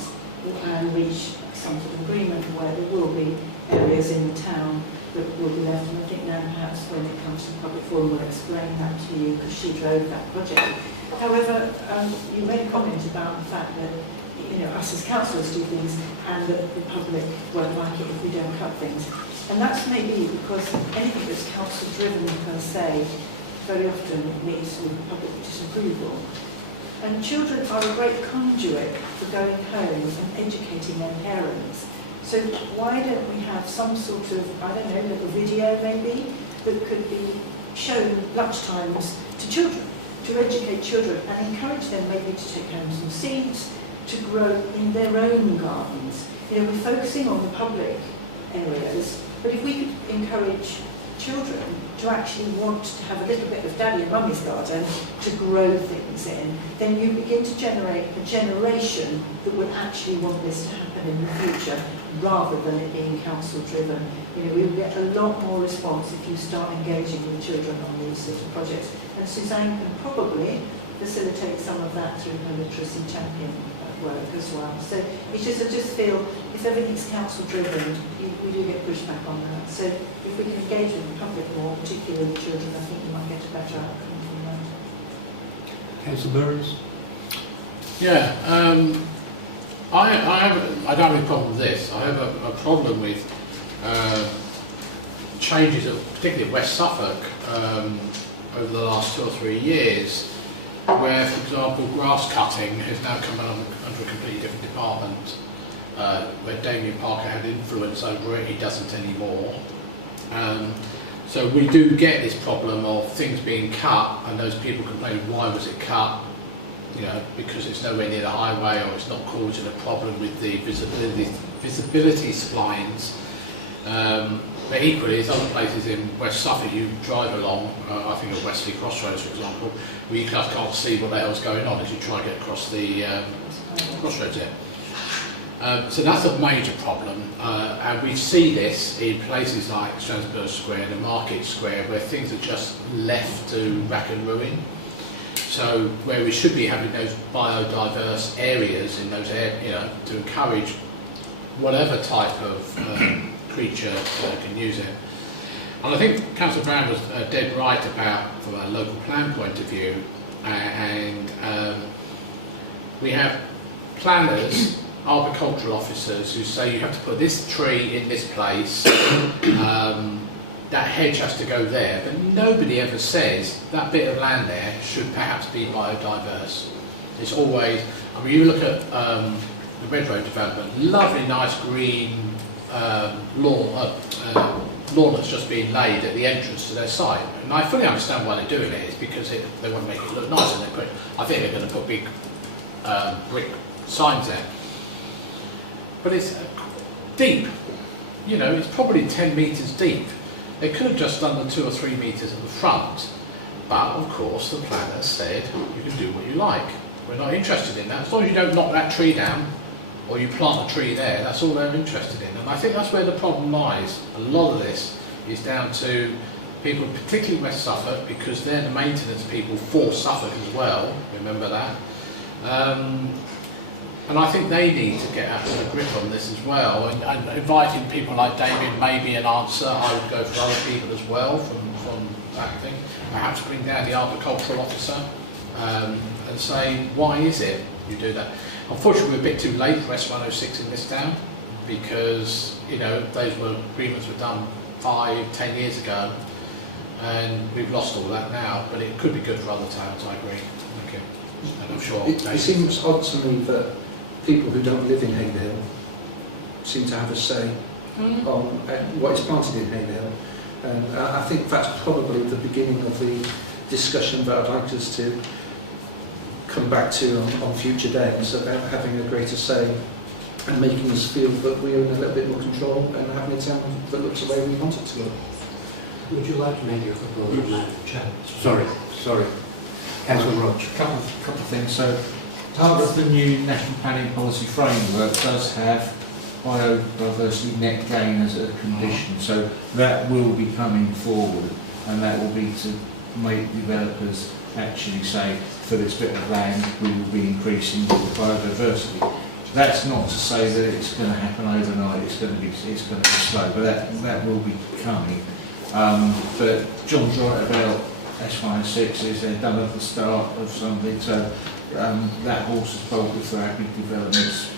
and reached some sort of agreement where there will be areas in the town that will be left, and I think Nan perhaps when it comes to the public forum will explain that to you, because she drove that project. However, you made a comment about the fact that us as councillors do things and that the public won't like it if we don't cut things. And that's maybe because anything that's council driven per se very often meets with public disapproval. And children are a great conduit for going home and educating their parents. So why don't we have some sort of, I don't know, little video maybe, that could be shown lunchtimes to children, to educate children and encourage them maybe to take home some seeds, to grow in their own gardens. We're focusing on the public areas, but if we could encourage children to actually want to have a little bit of daddy and mummy's garden to grow things in, then you begin to generate a generation that would actually want this to happen in the future, rather than it being council driven. We will get a lot more response if you start engaging with children on these sort of projects. And Suzanne can probably facilitate some of that through her literacy champion work as well. So it's just, I just feel if everything's council driven, we do get pushback on that. So if we can engage with the public more, particularly with children, I think you might get a better outcome from that. Councillor Burns? Yeah, I don't have a problem with this. I have a problem with changes, particularly at West Suffolk, over the last 2 or 3 years, where, for example, grass cutting has now come under a completely different department, where Damien Parker had influence over it, he doesn't anymore. So we do get this problem of things being cut, and those people complaining, why was it cut? Because it's nowhere near the highway, or it's not causing a problem with the visibility splines. But equally, there's other places in West Suffolk you drive along, I think of Wesley Crossroads, for example, where you just can't see what the hell's going on as you try and get across the crossroads there. So that's a major problem, and we see this in places like Strasbourg Square, the Market Square, where things are just left to rack and ruin. So where we should be having those biodiverse areas in those areas, to encourage whatever type of creature can use it. And I think Councillor Brown was dead right about, from a local plan point of view, and we have planners, arboricultural officers who say you have to put this tree in this place, that hedge has to go there, but nobody ever says that bit of land there should perhaps be biodiverse. It's always, I mean, you look at the Red Road development, lovely nice green lawn that's just been laid at the entrance to their site, and I fully understand why they're doing it. It's because they want to make it look nice, and I think they're going to put big brick signs there. But it's deep, you know, it's probably 10 metres deep. They could have just done the 2 or 3 metres at the front, but of course the planner said you can do what you like. We're not interested in that. As long as you don't knock that tree down, or you plant a tree there, that's all they're interested in. And I think that's where the problem lies. A lot of this is down to people, particularly West Suffolk, because they're the maintenance people for Suffolk as well, remember that. And I think they need to get a grip on this as well, and inviting people like Damien may be an answer. I would go for other people as well from that thing. Perhaps bring down the arboricultural officer and say, why is it you do that? Unfortunately, we're a bit too late for S106 in this town, because, you know, those agreements were done 5-10 years ago, and we've lost all that now, but it could be good for other towns, I agree. Thank you. And I'm sure It seems odd to me that people who don't live in Haverhill seem to have a say on what is planted in Haverhill. And I think that's probably the beginning of the discussion that I'd like us to come back to on future days, about having a greater say and making us feel that we own a little bit more control and having a town that looks the way we want it to look. Would you like to make your proposal, Madam Chair? Sorry. Councillor Roach. Couple of things. So, part of the new National Planning Policy Framework does have biodiversity net gain as a condition. So that will be coming forward, and that will be to make developers actually say, for this bit of land, we will be increasing the biodiversity. That's not to say that it's going to happen overnight. It's going to be slow, but that will be coming. But John's right about S106 is they're done at the start of something, so that horse is bolted for our big developments.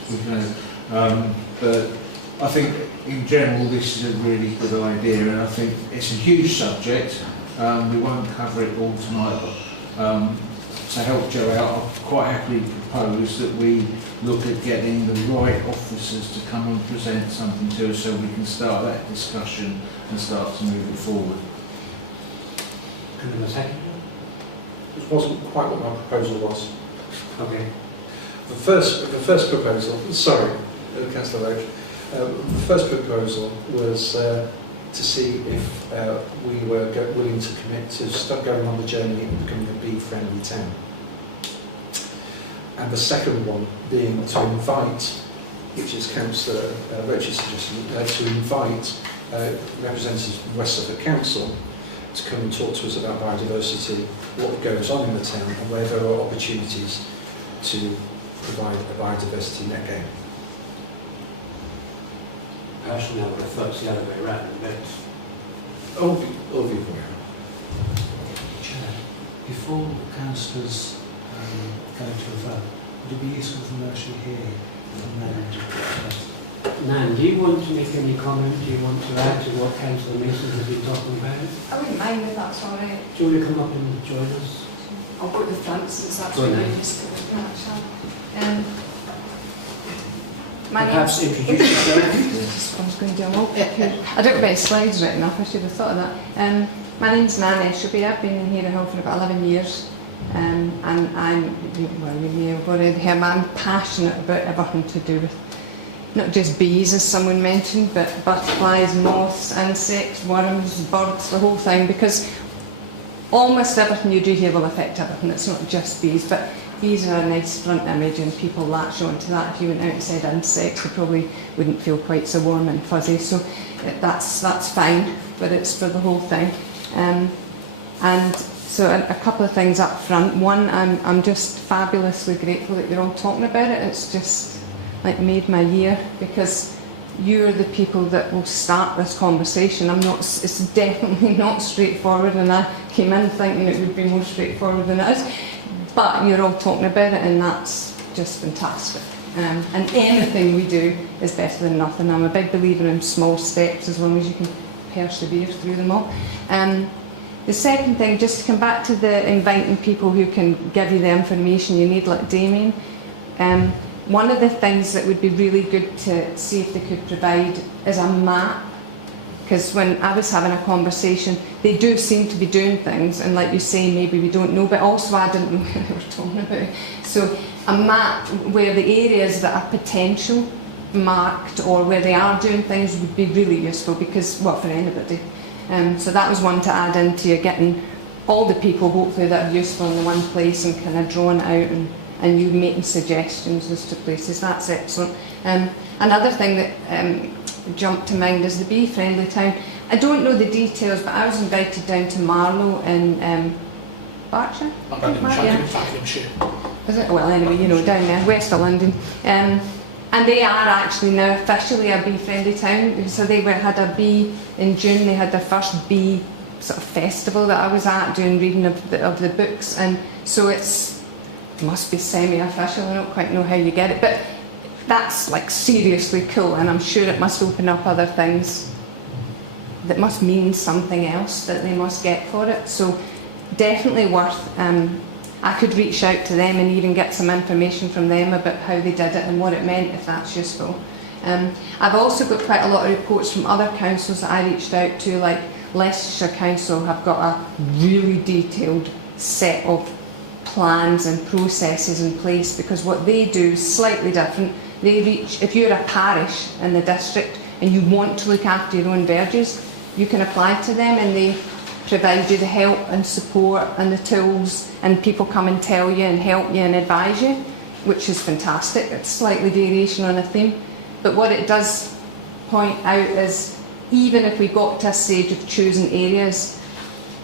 But I think in general this is a really good idea, and I think it's a huge subject. We won't cover it all tonight, but to help Joe out, I'll quite happily propose that we look at getting the right officers to come and present something to us so we can start that discussion and start to move it forward. And a second? It wasn't quite what my proposal was. Okay. The first proposal, sorry, Councillor Roach, the first proposal was to see if we were willing to commit to start going on the journey of becoming a bee-friendly town. And the second one being to invite, which is Councillor Roach's suggestion, to invite representatives from West Suffolk Council to come and talk to us about biodiversity, what goes on in the town, and where there are opportunities to provide a biodiversity net gain. Personally, I would have thought it's the other way around, but All the way around. Chair, before councillors go to a vote, would it be useful for them to actually hear from them? Nan, do you want to make any comment? Do you want to add to what Councillor Mason has been talking about? I wouldn't mind if that's all right. Do you want to come up and join us? I'll go to the front since that's Go on really then. useful. My Perhaps name's... introduce yourself. I was going to do a little bit here. I don't have any slides written up, I should have thought of that. My name's Nan Eshelby. I've been here in Haverhill for about 11 years. And I'm, well, you may have already heard, I'm passionate about everything to do with not just bees, as someone mentioned, but butterflies, moths, insects, worms, birds, the whole thing, because almost everything you do here will affect everything. It's not just bees, but bees are a nice front image and people latch onto that. If you went out and said insects, you probably wouldn't feel quite so warm and fuzzy, so that's fine, but it's for the whole thing. And so a couple of things up front. One, I'm just fabulously grateful that you're all talking about it. It's just like made my year, because you're the people that will start this conversation. It's definitely not straightforward, and I came in thinking it would be more straightforward than it is. But you're all talking about it, and that's just fantastic. And anything we do is better than nothing. I'm a big believer in small steps, as long as you can persevere through them all. The second thing, just to come back to the inviting people who can give you the information you need, like Damien, one of the things that would be really good to see if they could provide is a map. Because when I was having a conversation, they do seem to be doing things, and like you say, maybe we don't know, but also I didn't know what they were talking about. So a map where the areas that are potential marked, or where they are doing things, would be really useful, because, well, for anybody. So that was one to add into your getting all the people, hopefully, that are useful in the one place, and kind of drawing it out, and you making suggestions as to places. That's excellent. Another thing that jumped to mind is the Bee Friendly Town. I don't know the details, but I was invited down to Marlow in Berkshire. Buckinghamshire. Is it? Well, anyway, you know, down there, west of London. And they are actually now officially a bee friendly town. So they had a bee in June. They had their first bee sort of festival that I was at, doing reading of the books, and so it must be semi-official. I don't quite know how you get it, but that's like seriously cool, and I'm sure it must open up other things that must mean something else that they must get for it. So definitely worth. I could reach out to them and even get some information from them about how they did it and what it meant, if that's useful. I've also got quite a lot of reports from other councils that I reached out to, like Leicestershire Council have got a really detailed set of plans and processes in place, because what they do is slightly different. They reach, if you're a parish in the district and you want to look after your own verges, you can apply to them, and they provide you the help and support and the tools, and people come and tell you and help you and advise you, which is fantastic. It's slightly variation on a theme, but what it does point out is, even if we got to a stage of choosing areas,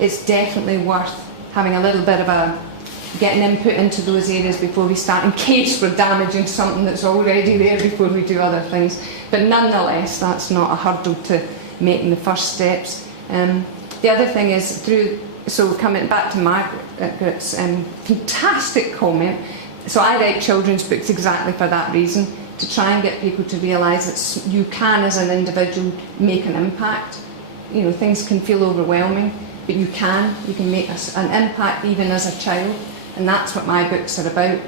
it's definitely worth having a little bit of getting input into those areas before we start, in case we're damaging something that's already there before we do other things. But nonetheless, that's not a hurdle to making the first steps. The other thing is, so coming back to Margaret's fantastic comment, so I write children's books exactly for that reason, to try and get people to realise that you can, as an individual, make an impact. You know, things can feel overwhelming, but you can make an impact even as a child, and that's what my books are about.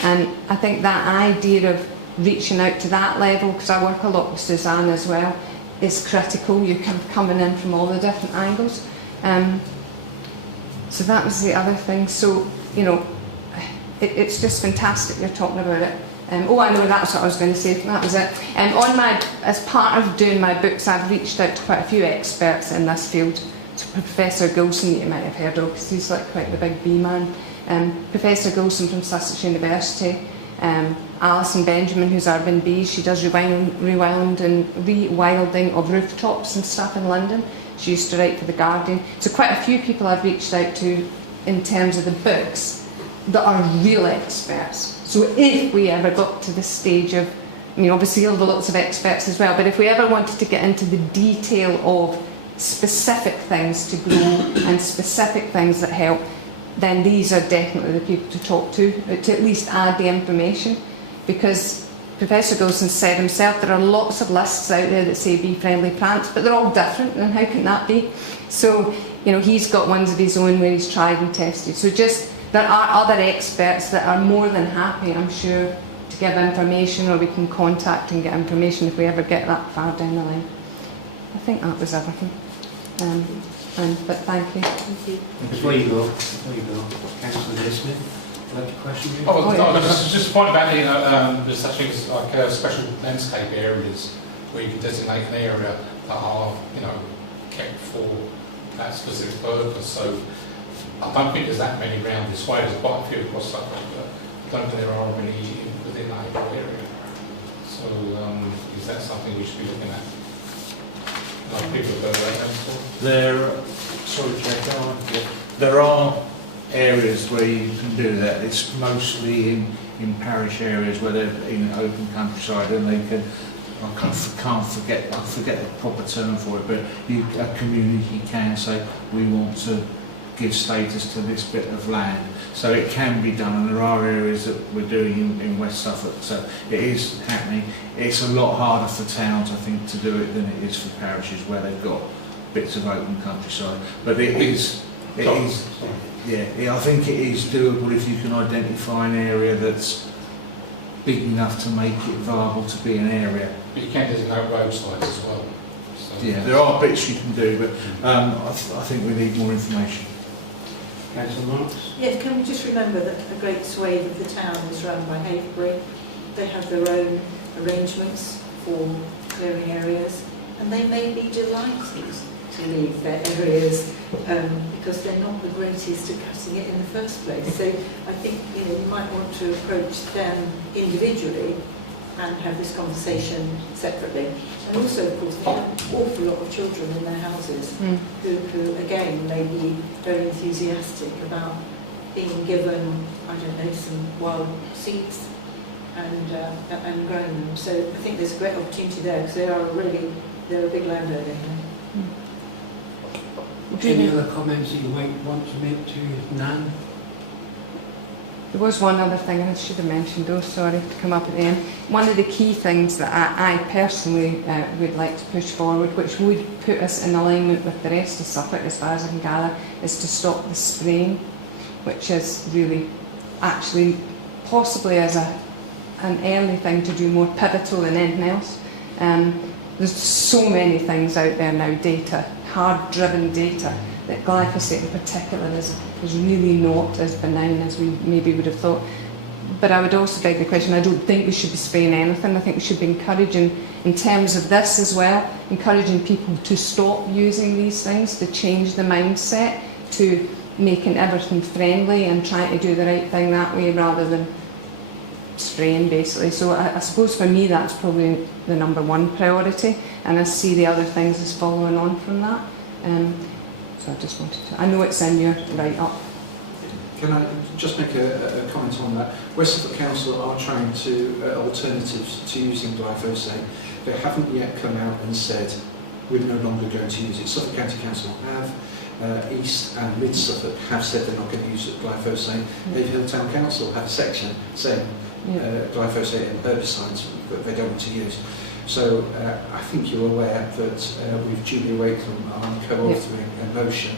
And I think that idea of reaching out to that level, because I work a lot with Suzanne as well, is critical. You're kind of coming in from all the different angles. So that was the other thing. So, you know, it's just fantastic you're talking about it. Oh, I know, that's what I was going to say. That was it. As part of doing my books, I've reached out to quite a few experts in this field. To Professor Gilson, that you might have heard of, because he's like quite the big bee man. Professor Gilson from Sussex University. Alison Benjamin, who's Urban Bees, she does rewilding of rooftops and stuff in London. She used to write for The Guardian. So quite a few people I've reached out to in terms of the books that are real experts. So if we ever got to the stage of, I mean, obviously you'll have lots of experts as well, but if we ever wanted to get into the detail of specific things to grow and specific things that help, then these are definitely the people to talk to at least add the information. Because Professor Gilson said himself, there are lots of lists out there that say bee-friendly plants, but they're all different, and how can that be? So, you know, he's got ones of his own where he's tried and tested. So just, there are other experts that are more than happy, I'm sure, to give information, or we can contact and get information if we ever get that far down the line. I think that was everything. But thank you. Thank you. Before you go, Councillor Smith, would you like to question you? Just a point about there's such things like special landscape areas where you can designate an area that are, you know, kept for that specific purpose. So I don't think there's that many around this way. There's quite a few across Suffolk, but I don't think there are many within that area. So is that something we should be looking at? There are areas where you can do that. It's mostly in parish areas where they're in open countryside, and they can I forget the proper term for it, but a community can say we want to give status to this bit of land. So it can be done, and there are areas that we're doing in West Suffolk, so it is happening. It's a lot harder for towns, I think, to do it than it is for parishes where they've got bits of open countryside. But it is, yeah, I think it is doable if you can identify an area that's big enough to make it viable to be an area. But you can designate roadsides as well. So Yeah, there are bits you can do, but I think we need more information. Councillor Marks? Yes, can we just remember that a great swathe of the town is run by Haverhill. They have their own arrangements for clearing areas, and they may be delighted to leave their areas because they're not the greatest at cutting it in the first place. So I think you might want to approach them individually and have this conversation separately. And also, of course, they have an awful lot of children in their houses who, again, may be very enthusiastic about being given, I don't know, some wild seeds and growing them. So I think there's a great opportunity there because they're a big landowner. Any other comments that you might want to make to Nan? There was one other thing I should have mentioned, though, sorry, to come up at the end. One of the key things that I personally would like to push forward, which would put us in alignment with the rest of Suffolk, as far as I can gather, is to stop the spraying, which is really actually possibly as an early thing to do more pivotal than anything else. There's so many things out there now, data, hard-driven data, that glyphosate in particular is really not as benign as we maybe would have thought. But I would also beg the question, I don't think we should be spraying anything. I think we should be encouraging, in terms of this as well, encouraging people to stop using these things, to change the mindset to making everything friendly and trying to do the right thing that way rather than spraying, basically. So I suppose for me that's probably the number one priority, and I see the other things as following on from that. So I just wanted to, I know it's in your write-up. Can I just make a comment on that? West Suffolk Council are trying to alternatives to using glyphosate. They haven't yet come out and said we're no longer going to use it. Suffolk County Council have. East and Mid Suffolk have said they're not going to use glyphosate. Haverhill Town Council have a section saying glyphosate and herbicides that they don't want to use. So I think you're aware that with Julia Wakelam I'm co-authoring a motion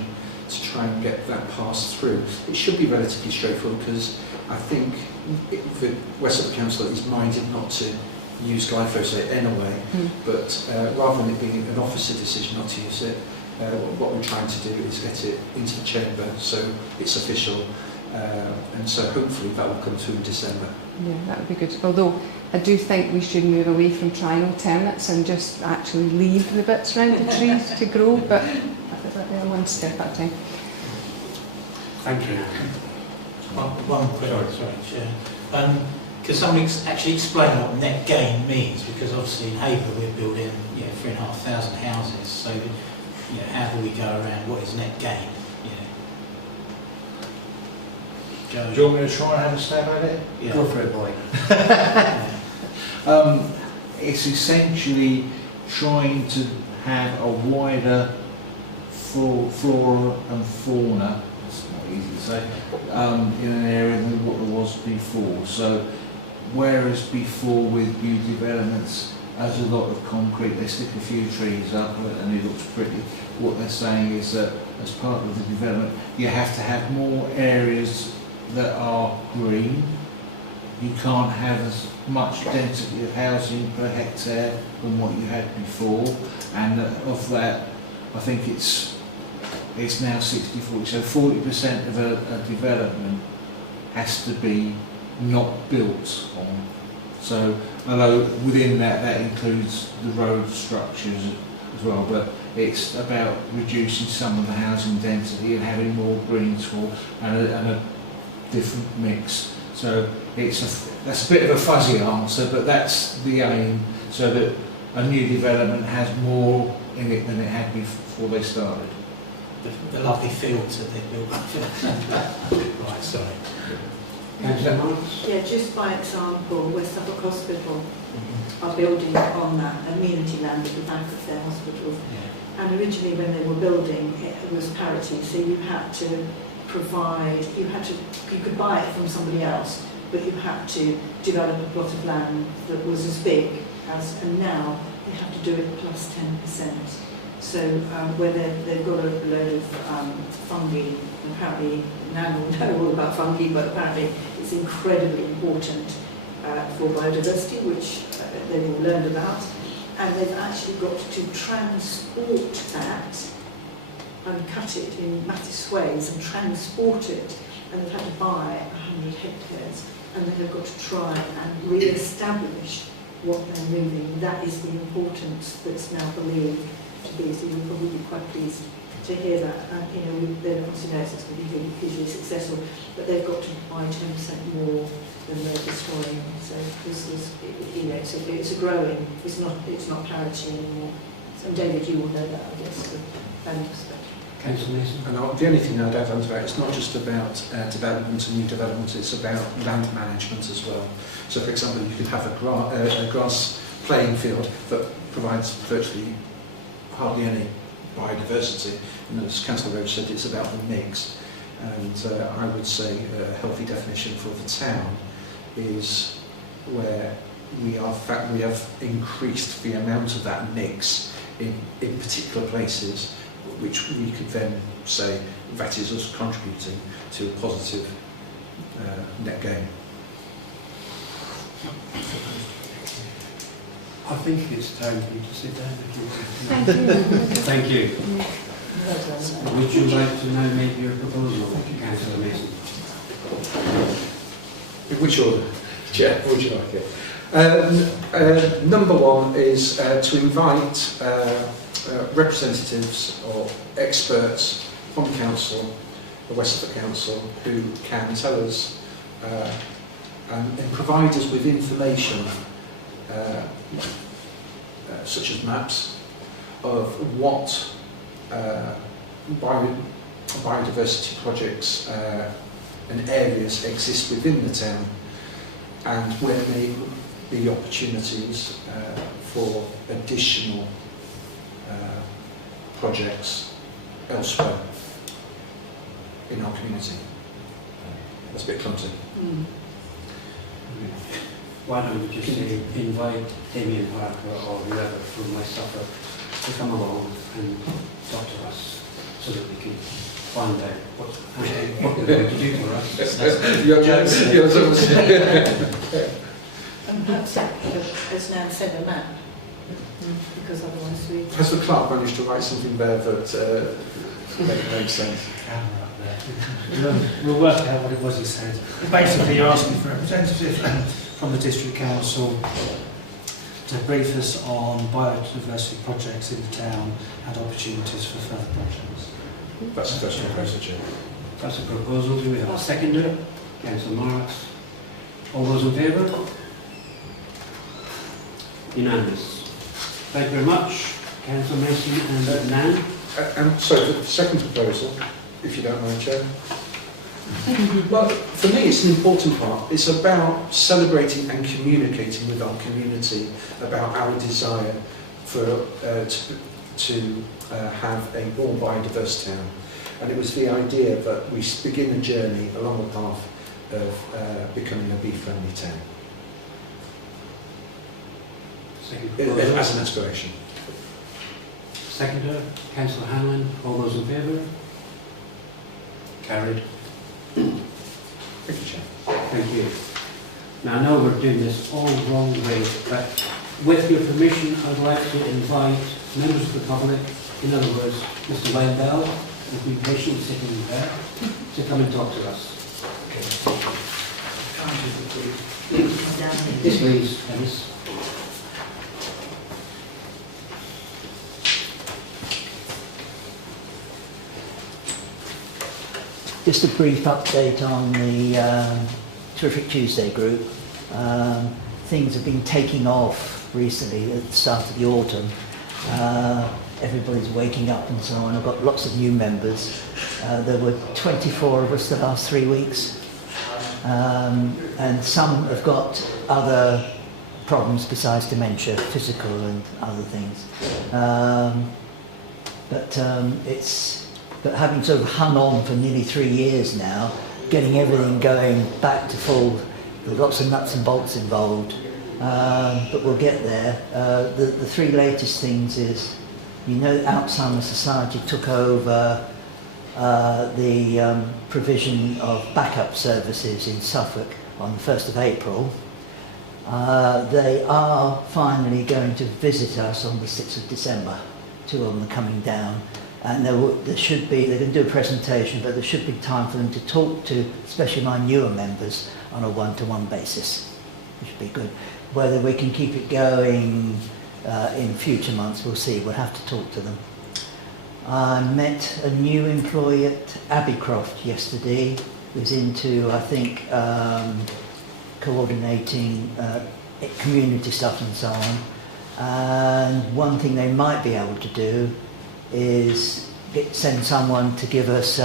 to try and get that passed through. It should be relatively straightforward because I think the West Suffolk Council is minded not to use glyphosate anyway, but rather than it being an officer decision not to use it, what we're trying to do is get it into the chamber so it's official, and so hopefully that will come through in December. Yeah, that would be good. Although I do think we should move away from trying alternates and just actually leave the bits around the trees to grow, but they're one step at a time. Thank you. One quick, sorry, Chair. Could somebody actually explain what net gain means? Because obviously in Haverhill we're building 3,500 houses, so how do we go around what is net gain? Joe? Do you want me to try and have a stab at it? Yeah. Go for it, boy. It's essentially trying to have a wider flora and fauna, it's not easy to say, in an area than what there was before. So whereas before with new developments, as a lot of concrete, they stick a few trees up and it looks pretty. What they're saying is that as part of the development, you have to have more areas that are green. You can't have as much density of housing per hectare than what you had before, and of that I think it's now 60-40, so 40% of a development has to be not built on. So although within that includes the road structures as well, but it's about reducing some of the housing density and having more green sward and a different mix. So that's a bit of a fuzzy answer, but that's the aim, so that a new development has more in it than it had before they started. The lovely fields that they built. Right, sorry. Councillor Marks? Yeah, just by example, West Suffolk Hospital, are building on that amenity land at the back of their hospital. And originally when they were building, it was parity, so you had to provide, you could buy it from somebody else, but you had to develop a plot of land that was as big as, and now you have to do it plus 10%. So where they've got a load of fungi, apparently Nan will know all about fungi, but apparently it's incredibly important for biodiversity, which they've all learned about. And they've actually got to transport that and cut it in massive swathes and transport it, and they've had to buy 100 hectares, and then they've got to try and re-establish what they're moving. That is the importance that's now believed to be, so you'll probably be quite pleased to hear that. And you know, they obviously know it's going to be hugely successful, but they've got to buy 10% more than they're destroying. So this is, you know, it's a growing. It's not parity anymore. And David, you will know that, I guess, from planning perspective. Councillor Mason. And the only thing I'd add on to that, it's not just about development and new development, it's about land management as well. So for example, you could have a grass playing field that provides virtually hardly any biodiversity. And as Councillor Roach said, it's about the mix. And I would say a healthy definition for the town is where we have increased the amount of that mix in particular places, which we could then say that is us contributing to a positive net gain. I think it's time for you to sit down. Thank you. Would you like to now make your proposal, Councillor Mason? In which order, Chair? Would you like it? Number one is to invite representatives or experts from the council, the West Suffolk Council, who can tell us and provide us with information such as maps of what biodiversity projects and areas exist within the town, and where there may be opportunities for additional projects elsewhere in our community. That's a bit clumsy. Mm. Why don't we just say invite Damien Parker or whoever from West Suffolk to come along and talk to us so that we can find out what they're going to do for us. And perhaps as Nan said, a map, because otherwise we... Has the clerk managed to write something there that makes sense? Camera up there. We'll work out what it was he said. Basically, you're asking for a representative from the District Council to brief us on biodiversity projects in the town and opportunities for further projects. That's the first proposal, Chair. That's a proposal. Do we have a seconder? Councillor Marks. All those in favour? Unanimous. Thank you very much, Councillor Mason and Nan. And so the second proposal, if you don't mind, Chair. Well, for me it's an important part. It's about celebrating and communicating with our community about our desire for to have a more biodiverse town. And it was the idea that we begin a journey along the path of becoming a bee-friendly town. As an aspiration. Seconder, Councillor Hanlon. All those in favour? Carried. Thank you, Chair. Thank you. Now, I know we're doing this all wrong way, but with your permission, I'd like to invite members of the public, in other words, Mr. Wendell, who's been patiently sitting there, to come and talk to us. Yes, please, Dennis. Just a brief update on the Terrific Tuesday group. Things have been taking off recently at the start of the autumn. Everybody's waking up and so on. I've got lots of new members. There were 24 of us the last 3 weeks. And some have got other problems besides dementia, physical and other things. But having sort of hung on for nearly 3 years now, getting everything going back to full, there's lots of nuts and bolts involved, but we'll get there. The 3 latest things is, Alzheimer's Society took over the provision of backup services in Suffolk on the 1st of April. They are finally going to visit us on the 6th of December. 2 of them are coming down, and they're going to do a presentation, but there should be time for them to talk to, especially my newer members, on a one-to-one basis, which would be good. Whether we can keep it going in future months, we'll see. We'll have to talk to them. I met a new employee at Abbeycroft yesterday, who's into, I think, coordinating community stuff and so on. And one thing they might be able to do is send someone to give us,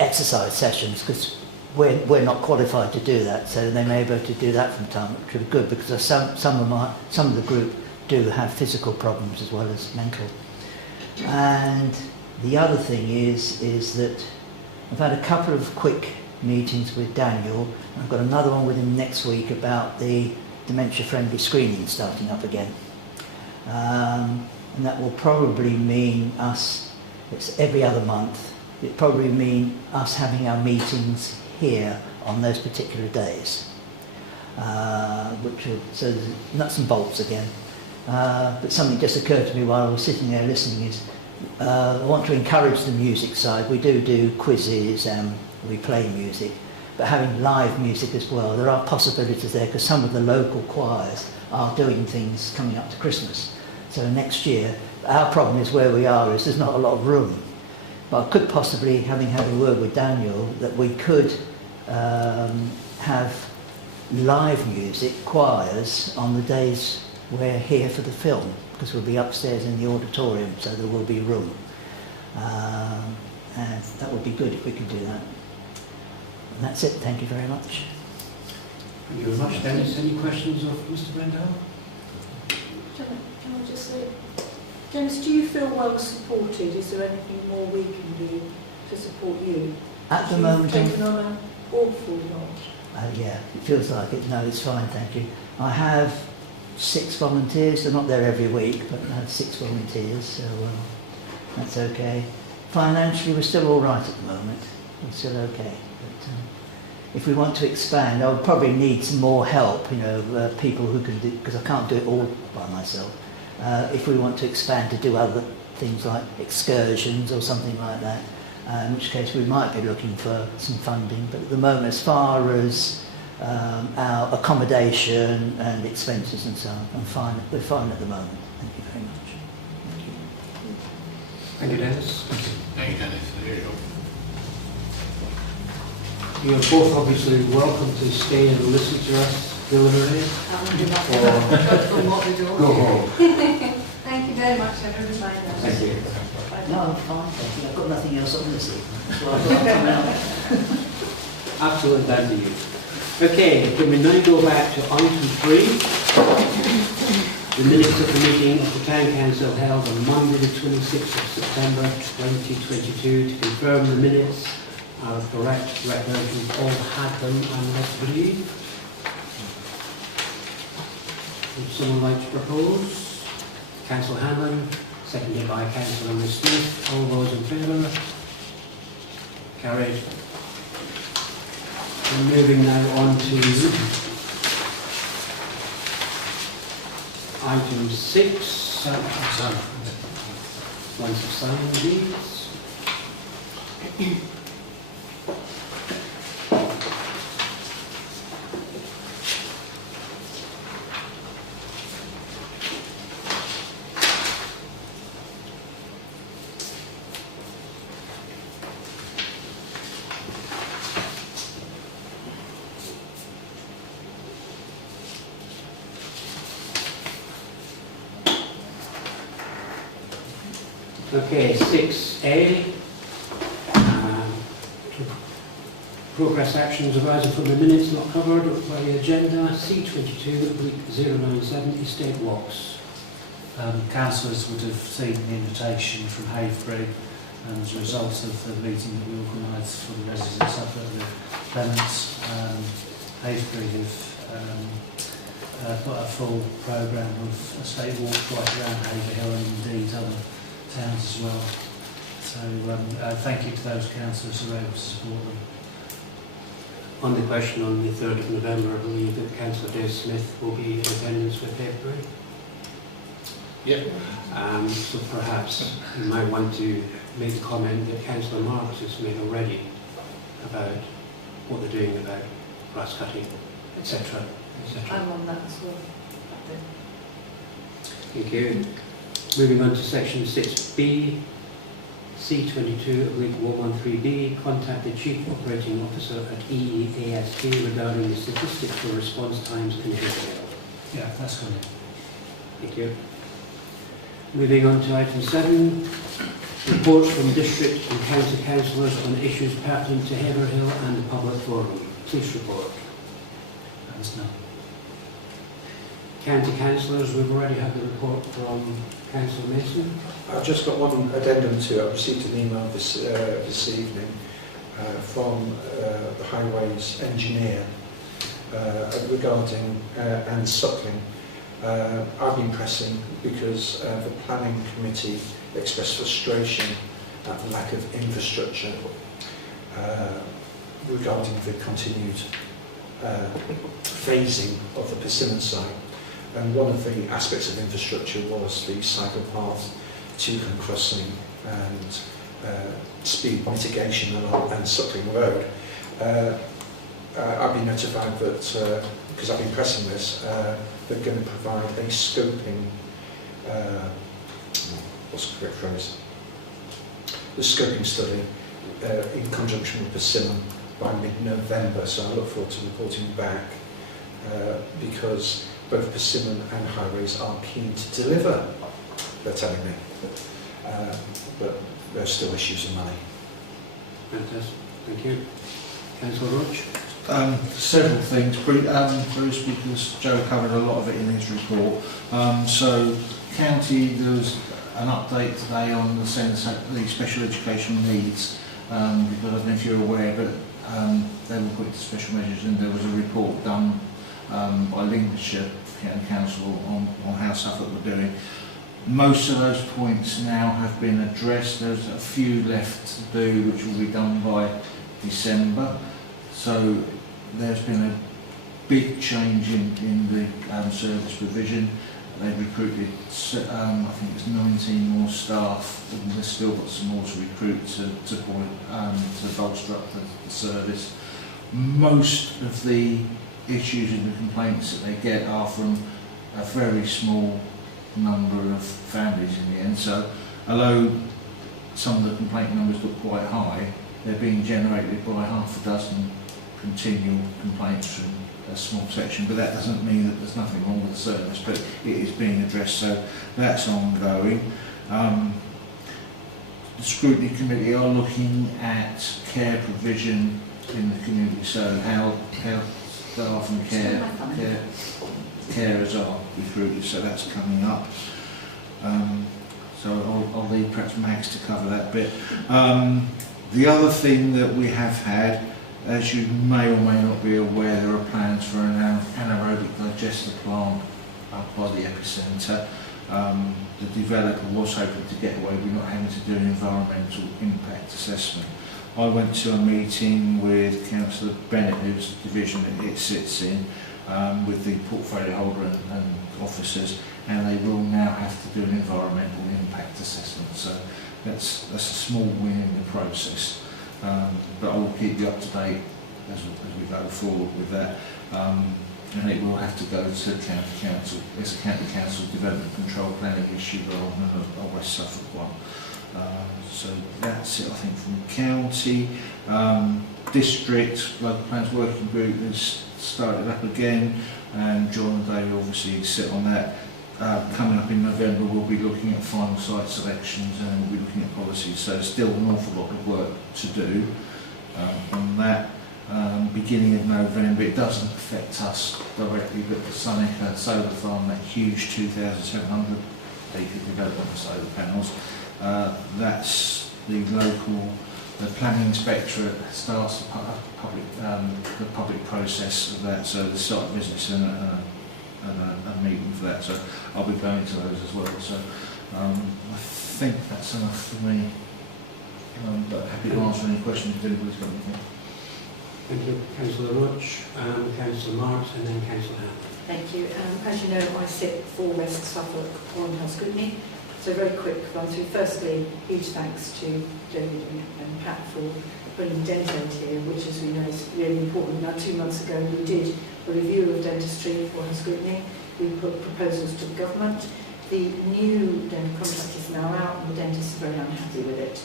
exercise sessions, because we're not qualified to do that. So they may be able to do that from time, which would be good, because some of the group do have physical problems as well as mental. And the other thing is that I've had a couple of quick meetings with Daniel. I've got another one with him next week about the dementia-friendly screening starting up again. And that will probably mean it's every other month, it'll probably mean us having our meetings here on those particular days. So there's nuts and bolts again. But something just occurred to me while I was sitting there listening is, I want to encourage the music side. We do quizzes and we play music, but having live music as well, there are possibilities there, because some of the local choirs are doing things coming up to Christmas. So next year, our problem is where we are is there's not a lot of room. But I could possibly, having had a word with Daniel, that we could have live music, choirs, on the days we're here for the film, because we'll be upstairs in the auditorium, so there will be room. And that would be good if we could do that. And that's it. Thank you very much. Thank you very much, Dennis. Any questions of Mr. Brendel? Can I just say, Dennis, do you feel well supported? Is there anything more we can do to support you? At the moment, you've taken on an awful lot. Yeah, it feels like it. No, it's fine, thank you. I have 6 volunteers. They're not there every week, but I have 6 volunteers, so that's okay. Financially, we're still all right at the moment. We're still okay. But if we want to expand, I would probably need some more help, people who can do, because I can't do it all by myself. If we want to expand to do other things like excursions or something like that, in which case we might be looking for some funding. But at the moment, as far as our accommodation and expenses and so on, we're fine at the moment. Thank you very much. Thank you, Dennis. Thank you, Dennis. There you go. You are both obviously welcome to stay and listen to us deliberately. Go home. Thank you very much, everybody. Thank you. No, I'm fine. Thank you. I've got nothing else on this evening. So I'll come out. Absolutely down to you. Okay, can we now go back to item 3? The minutes of the meeting of the Town Council held on Monday the 26th of September 2022. To confirm the minutes are correct, recollections all had them, and let's believe. Would someone like to propose? Councillor Hanlon, seconded by Councillor Smith. All those in favour? Carried. And moving now on to item 6. Once of signing these. Okay, 6A. progress actions arising from the minutes not covered by the agenda. C22/097 Estate Walks. Councillors would have seen the invitation from Haverhill, and as a result of the meeting that we organised for the residents up at the Clements, Haverhill have put a full programme of estate walks right around Haverhill and indeed other towns as well. So thank you to those councillors who were able to support them. On the question on the 3rd of November, I believe that Councillor Dave Smith will be in attendance with Haverhill. Yep. So perhaps you might want to make a comment that Councillor Marks has made already about what they're doing about grass cutting, etc. I'm on that as well. Thank you. Moving on to section 6B, C22/113B, contact the Chief Operating Officer at EEAST regarding the statistics for response times in Haverhill. Yeah, that's good. Thank you. Moving on to item 7, reports from district and county councillors on issues pertinent to Haverhill and the public forum. Please report. That's none. County councillors, we've already had the report from Councillor Mason. I've just got one addendum to it. I received an email this evening from the Highways engineer regarding and suckling. I've been pressing because the planning committee expressed frustration at the lack of infrastructure regarding the continued phasing of the Persimmon site. And one of the aspects of infrastructure was the cycle path, Tewcombe Crossing and speed mitigation and Suckling Road. I've been notified that, because I've been pressing this, they're going to provide a scoping, what's the correct phrase? The scoping study in conjunction with Persimmon by mid-November, so I look forward to reporting back because both Persimmon and Highways are keen to deliver, they're telling me, but there are still issues of money. Fantastic. Thank you. Councillor Roach. Several things, Bruce, because Joe covered a lot of it in his report. So, county, there was an update today on the special education needs, because I don't know if you're aware, but they were put to special measures, and there was a report done by Lincolnshire County Council on how Suffolk were doing. Most of those points now have been addressed. There's a few left to do, which will be done by December. So there's been a big change in the service provision. They've recruited, I think it's 19 more staff, and they've still got some more to recruit to bolster up the service. Most of the issues and the complaints that they get are from a very small number of families in the end. So although some of the complaint numbers look quite high, they're being generated by half a dozen continual complaints from a small section, but that doesn't mean that there's nothing wrong with the service, but it is being addressed, so that's ongoing. The scrutiny committee are looking at care provision in the community, so how staff and carers are recruited, so that's coming up. So I'll leave perhaps Max to cover that bit. The other thing that we have had, as you may or may not be aware, there are plans for an anaerobic digester plant up by the epicentre. The developer was hoping to get away with not having to do an environmental impact assessment. I went to a meeting with Councillor Bennett, who's the division that it sits in, with the portfolio holder and officers, and they will now have to do an environmental impact assessment. So that's a small win in the process. But I will keep you up to date as we go forward with that. And it will have to go to County Council. It's a County Council Development Control Planning issue rather than a West Suffolk one. So that's it, I think, from County. District, Local Plans Working Group has started up again, and John and Dave obviously sit on that. Coming up in November, we'll be looking at final site selections and we'll be looking at policies, so still an awful lot of work to do on that. beginning of November. It doesn't affect us directly, but the Seneca solar farm, that huge 2,700 acre development of solar panels, that's the planning inspectorate starts the public process of that, so the site visits and a meeting for that, so I'll be going to those as well. So I think that's enough for me, but happy to answer any questions if anybody's got anything. Thank you, Councillor Roach, Councillor Marks, and then Councillor Ham. Thank you. As you know, I sit for West Suffolk Haverhill Scrutiny. So very quick run through. Firstly, huge thanks to David and Pat for putting Dentate here, which, as we know, is really important. Now, 2 months ago, we did a review of dentistry for her scrutiny. We put proposals to the government. The new dental contract is now out, and the dentists are very unhappy with it.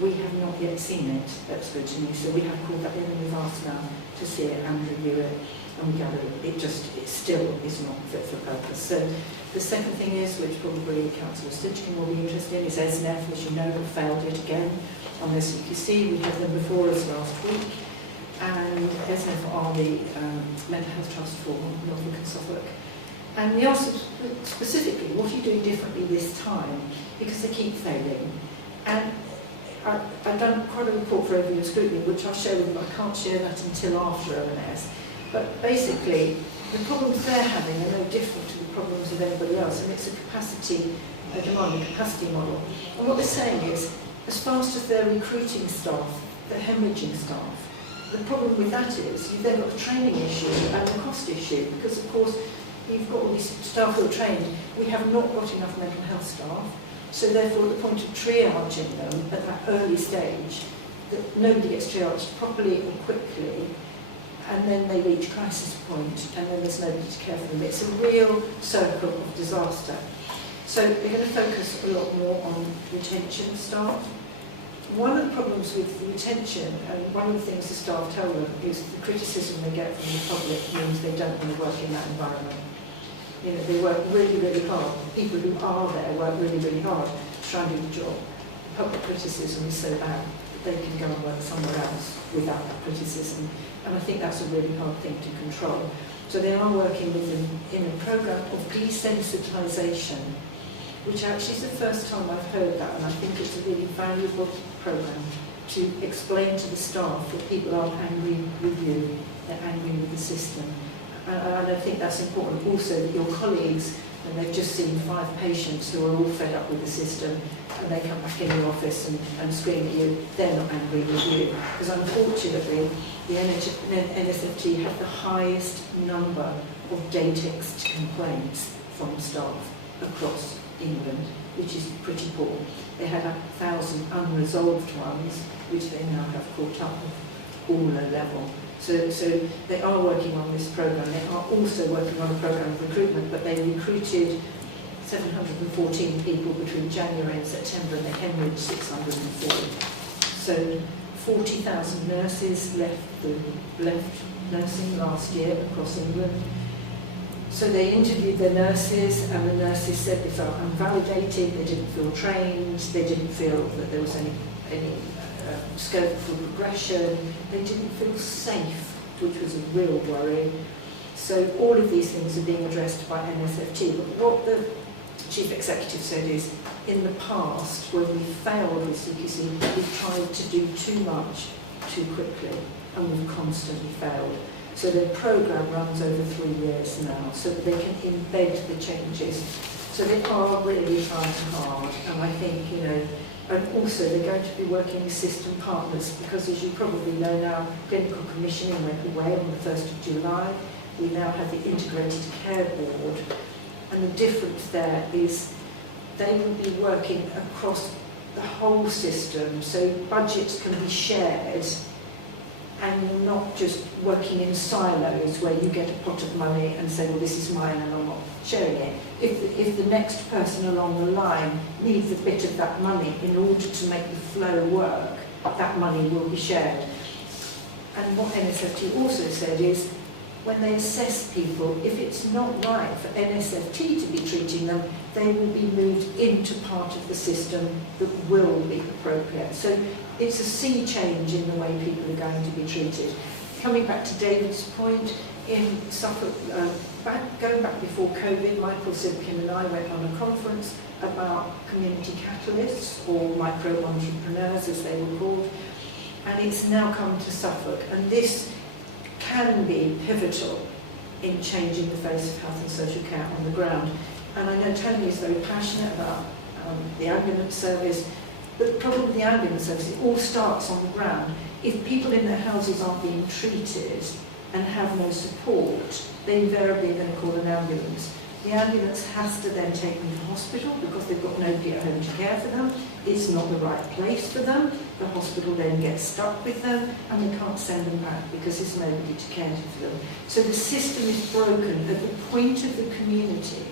We have not yet seen it at scrutiny, so we have called that in and we've asked now to see it and review it. And we gather it still is not fit for purpose. So the second thing is, which probably Councillor Stitchkin will be interested in, is SNF, as you know, have failed yet again on this CQC. We had them before us last week, and SNF are the Mental Health Trust for Norfolk and Suffolk. And we asked specifically, what are you doing differently this time? Because they keep failing. And I've done quite a report for overview scrutiny, which I'll share with you. I can't share that until after ONS. But basically, the problems they're having are no different to the problems of anybody else, and it's a demanding capacity model. And what they're saying is, as fast as they're recruiting staff, they're hemorrhaging staff. The problem with that is, you've then got a training issue and a cost issue, because of course, you've got all these staff who are trained. We have not got enough mental health staff, so therefore at the point of triaging them at that early stage, that nobody gets triaged properly or quickly, and then they reach crisis point, and then there's nobody to care for them. It's a real circle of disaster. So they're going to focus a lot more on retention of staff. One of the problems with retention, and one of the things the staff tell them, is the criticism they get from the public means they don't want to work in that environment. You know, they work really, really hard. People who are there work really, really hard to try and do the job. Public criticism is so bad that they can go and work somewhere else without that criticism. And I think that's a really hard thing to control. So they are working with them in a programme of desensitisation, which actually is the first time I've heard that, and I think it's a really valuable programme to explain to the staff that people aren't angry with you, they're angry with the system. And I think that's important also, that your colleagues, when they've just seen 5 patients who are all fed up with the system, and they come back in your office and scream at you, they're not angry with you. Because unfortunately, the NSFT have the highest number of datext complaints from staff across England, which is pretty poor. They had 1,000 unresolved ones, which they now have caught up with all a level. So they are working on this programme. They are also working on a programme of recruitment, but they recruited 714 people between January and September, and they hemorrhaged 640. So 40,000 nurses left nursing last year across England. So they interviewed their nurses, and the nurses said they felt unvalidated, they didn't feel trained, they didn't feel that there was any scope for progression, they didn't feel safe, which was a real worry. So all of these things are being addressed by NSFT. But what the Chief Executive said is, in the past, when we failed with CQC, we've tried to do too much too quickly, and we've constantly failed. So their programme runs over 3 years now, so that they can embed the changes. So they are really trying hard, and I think, you know, and also they're going to be working with system partners, because as you probably know now, clinical commissioning went away on the 1st of July. We now have the Integrated Care Board, and the difference there is they will be working across the whole system, so budgets can be shared, and you're not just working in silos where you get a pot of money and say, well, this is mine and I'm not sharing it. If the next person along the line needs a bit of that money in order to make the flow work, that money will be shared. And what NSFT also said is, when they assess people, if it's not right for NSFT to be treating them, they will be moved into part of the system that will be appropriate. So it's a sea change in the way people are going to be treated. coming back to David's point, in Suffolk, going back before COVID, Michael Simpkin and I went on a conference about community catalysts, or micro-entrepreneurs as they were called, and it's now come to Suffolk, and this can be pivotal in changing the face of health and social care on the ground. And I know Tony is very passionate about the ambulance service, but the problem with the ambulance service, it all starts on the ground. If people in their houses aren't being treated and have no support, they invariably are going to call an ambulance. The ambulance has to then take them to hospital because they've got nobody at home to care for them. It's not the right place for them. The hospital then gets stuck with them and we can't send them back because there's nobody to care for them. So the system is broken at the point of the community.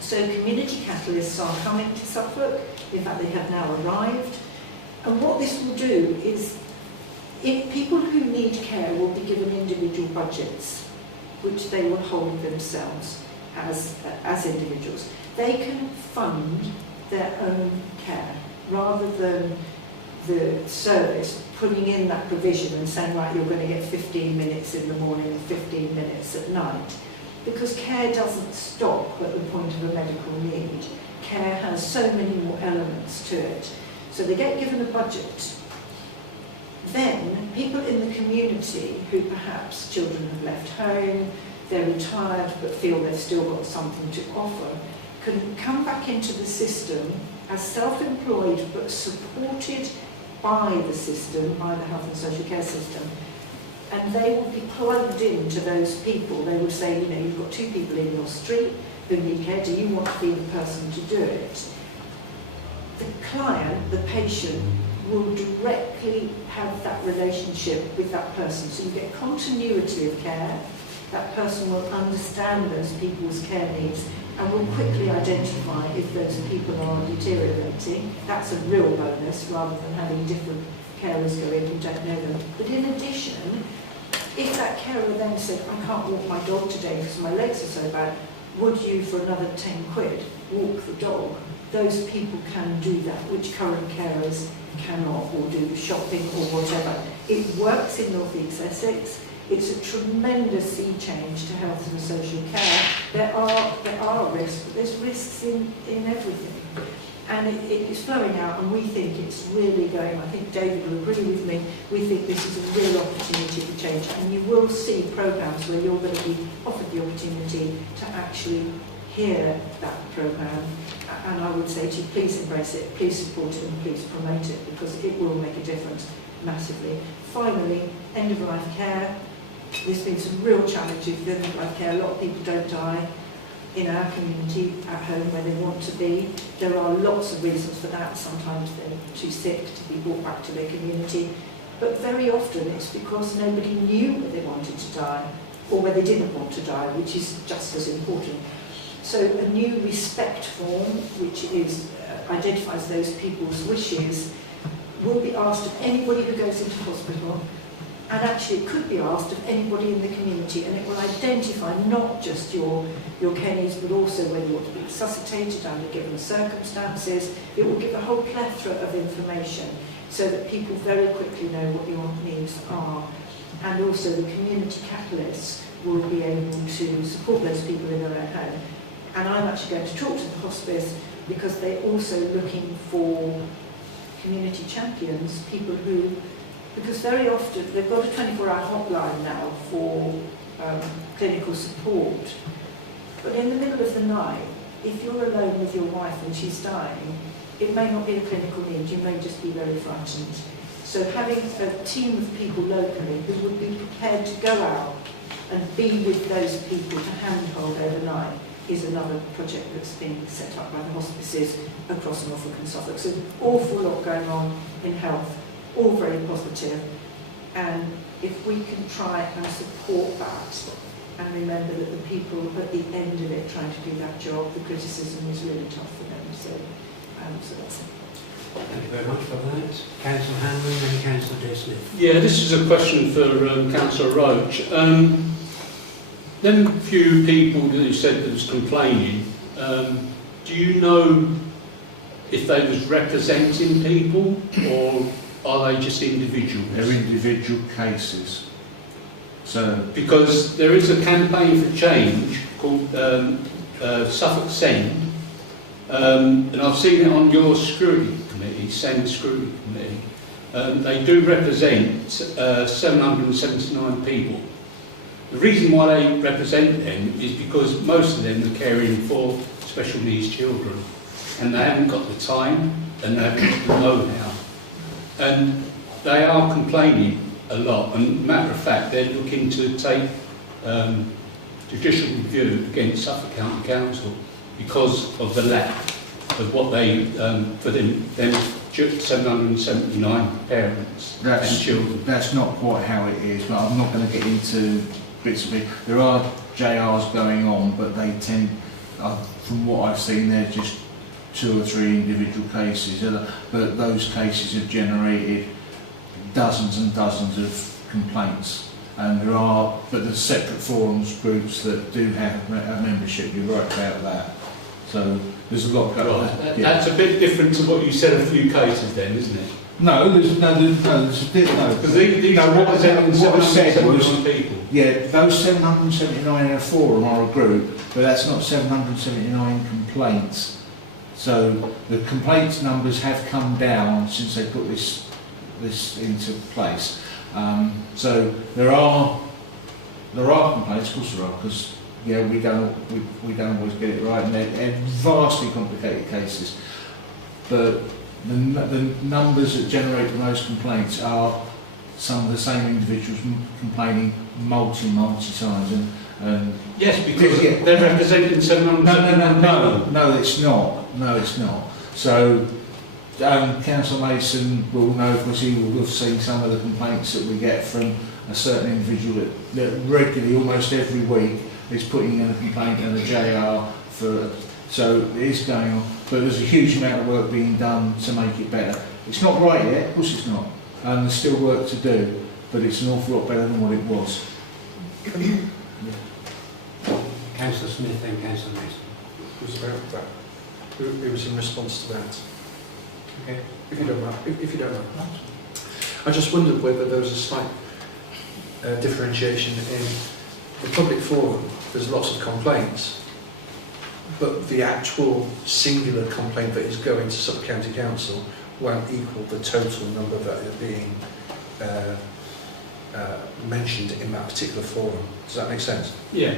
So community catalysts are coming to Suffolk. In fact, they have now arrived. And what this will do is, if people who need care will be given individual budgets, which they will hold themselves as individuals, they can fund their own care rather than the service putting in that provision and saying, right, you're going to get 15 minutes in the morning and 15 minutes at night. Because care doesn't stop at the point of a medical need. Care has so many more elements to it. So they get given a budget. Then people in the community who perhaps children have left home, they're retired but feel they've still got something to offer, can come back into the system as self-employed but supported by the system, by the health and social care system, and they will be plugged into those people. They will say, you know, you've got 2 people in your street who need care, do you want to be the person to do it? The client, the patient, will directly have that relationship with that person. So you get continuity of care. That person will understand those people's care needs and will quickly identify if those people are deteriorating. That's a real bonus rather than having different carers go in who don't know them. But in addition, if that carer then said, I can't walk my dog today because my legs are so bad, would you, for another 10 quid, walk the dog? Those people can do that, which current carers cannot, or do shopping or whatever. It works in North East Essex. It's a tremendous sea change to health and social care. There are risks, but there's risks in everything. And it's flowing out, and we think it's really going. I think David will agree with me. We think this is a real opportunity for change, and you will see programmes where you're going to be offered the opportunity to actually hear that programme. And I would say to you, please embrace it, please support it, and please promote it, because it will make a difference massively. Finally, end-of-life care. There's been some real challenges with end-of-life care. A lot of people don't die in our community at home where they want to be. There are lots of reasons for that. Sometimes they're too sick to be brought back to their community. But very often it's because nobody knew where they wanted to die or where they didn't want to die, which is just as important. So a new respect form, which is identifies those people's wishes, will be asked of anybody who goes into hospital, and actually it could be asked of anybody in the community, and it will identify not just your care needs, but also whether you want to be resuscitated under given circumstances. It will give a whole plethora of information so that people very quickly know what your needs are. And also the community catalysts will be able to support those people in their own home. And I'm actually going to talk to the hospice because they're also looking for community champions, people who, because very often they've got a 24-hour hotline now for clinical support, but in the middle of the night, if you're alone with your wife and she's dying, it may not be a clinical need, you may just be very frightened. So having a team of people locally who would be prepared to go out and be with those people to handhold overnight is another project that's being set up by the hospices across Norfolk and Suffolk. So an awful lot going on in health, all very positive, and if we can try and support that and remember that the people at the end of it trying to do that job, the criticism is really tough for them. So that's it. Thank you very much for that. Councillor Hanlon and Councillor Joe Smith. Yeah, this is a question for Councillor Roach. Them few people that you said that was complaining, do you know if they was representing people or are they just individuals? They're individual cases. So Because there is a campaign for change called Suffolk Send, and I've seen it on your scrutiny committee, Send Scrutiny Committee. They do represent 779 people. The reason why they represent them is because most of them are caring for special needs children, and they haven't got the time and they haven't got the know-how. And they are complaining a lot, and matter of fact, they're looking to take judicial review against Suffolk County Council because of the lack of what they, for them 779 parents and children. That's not quite how it is, but I'm not going to get into bits of it. There are JRs going on, but they tend, from what I've seen, they're just 2 or 3 individual cases, but those cases have generated dozens and dozens of complaints. And but there's separate forums groups that do have a membership. You're right about that. So there's a lot going on. Right. That's a bit different to what you said a few cases then, isn't it? No, there's a bit, no. Because these represent 779 people. Yeah, those 779 in a forum are a group, but that's not 779 complaints. So the complaints numbers have come down since they put this into place. So there are complaints, of course there are, because we don't always get it right, and they're vastly complicated cases. But the numbers that generate the most complaints are some of the same individuals complaining multi times. And yes, because they're representing 700. No, it's not. No, it's not. So Councillor Mason will know, because he will have seen some of the complaints that we get from a certain individual that regularly, almost every week, is putting in a complaint and a JR for. So it is going on, but there's a huge amount of work being done to make it better. It's not right yet, of course it's not, and there's still work to do, but it's an awful lot better than what it was. Councillor Smith and Councillor Mason. It was about that. It was in response to that. Okay. If you don't mind. If you don't mind. I just wondered whether there was a slight differentiation in the public forum. There's lots of complaints, but the actual singular complaint that is going to Suffolk County Council won't equal the total number that are being mentioned in that particular forum. Does that make sense? Yeah,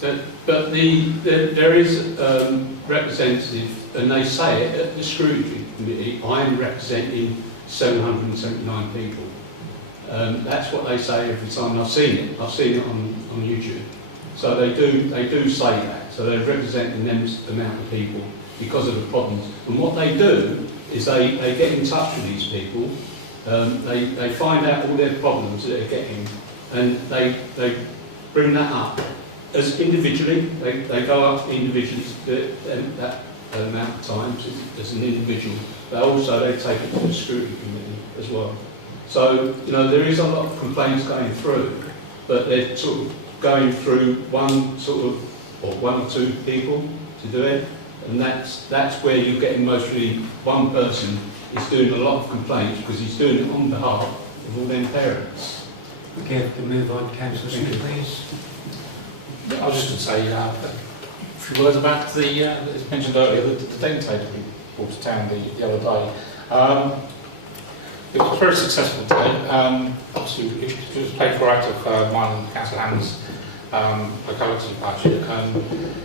but there is representative, and they say it at the scrutiny committee, I am representing 779 people. That's what they say every time. I've seen it on YouTube. So they do say that. So they're representing them amount of people because of the problems. And what they do is they get in touch with these people. They find out all their problems that they're getting, and they bring that up as individually. They go up individually that amount of times as an individual, but also they take it to the scrutiny committee as well. So there is a lot of complaints going through, but they're sort of going through one or 2 people to do it, and that's where you're getting mostly one person is doing a lot of complaints because he's doing it on behalf of all them parents. Okay, we'll move on. Councillor Smith, please. I was just going to say a few words about as mentioned earlier, the den table we brought to town the other day. It was a very successful day. Obviously, it was paid for out of mine and Councillor Hammond's locality budget.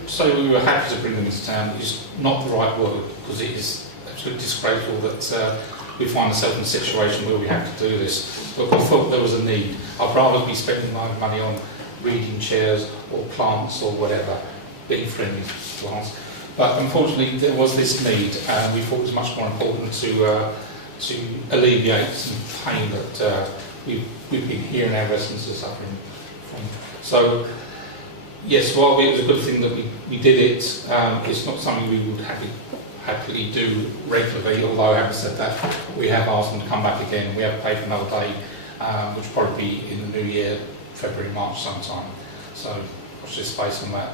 So we were happy to bring them into town. It's not the right word, because it is absolutely disgraceful that we find ourselves in a situation where we have to do this. But I thought there was a need. I'd rather be spending my money on reading chairs or plants or whatever, being friendly plants. But unfortunately, there was this need, and we thought it was much more important to alleviate some pain that we've been hearing our residents are suffering from. So, yes, while it was a good thing that we did it, it's not something we would happily do regularly, although having said that, we have asked them to come back again. We have paid for another day, which will probably be in the new year, February, March sometime. So, watch this space on that.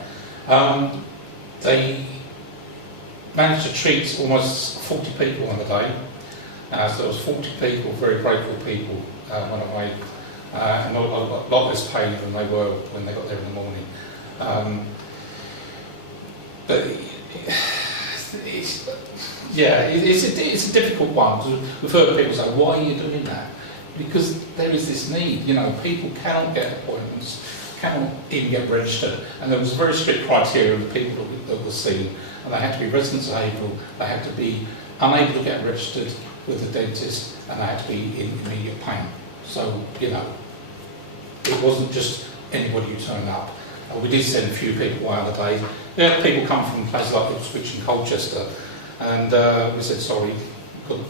They managed to treat almost 40 people on the day. So there was 40 people, very grateful people, went away and a lot less pain than they were when they got there in the morning. But it's a difficult one. We've heard people say, why are you doing that? Because there is this need, you know, people cannot get appointments, cannot even get registered, and there was a very strict criteria of the people that were seen, and they had to be residents of Haverhill, they had to be unable to get registered with the dentist, and they had to be in immediate pain. So, you know, it wasn't just anybody who turned up. We did send a few people away on the day. Yeah, people come from places like Ipswich and Colchester, and we said, sorry,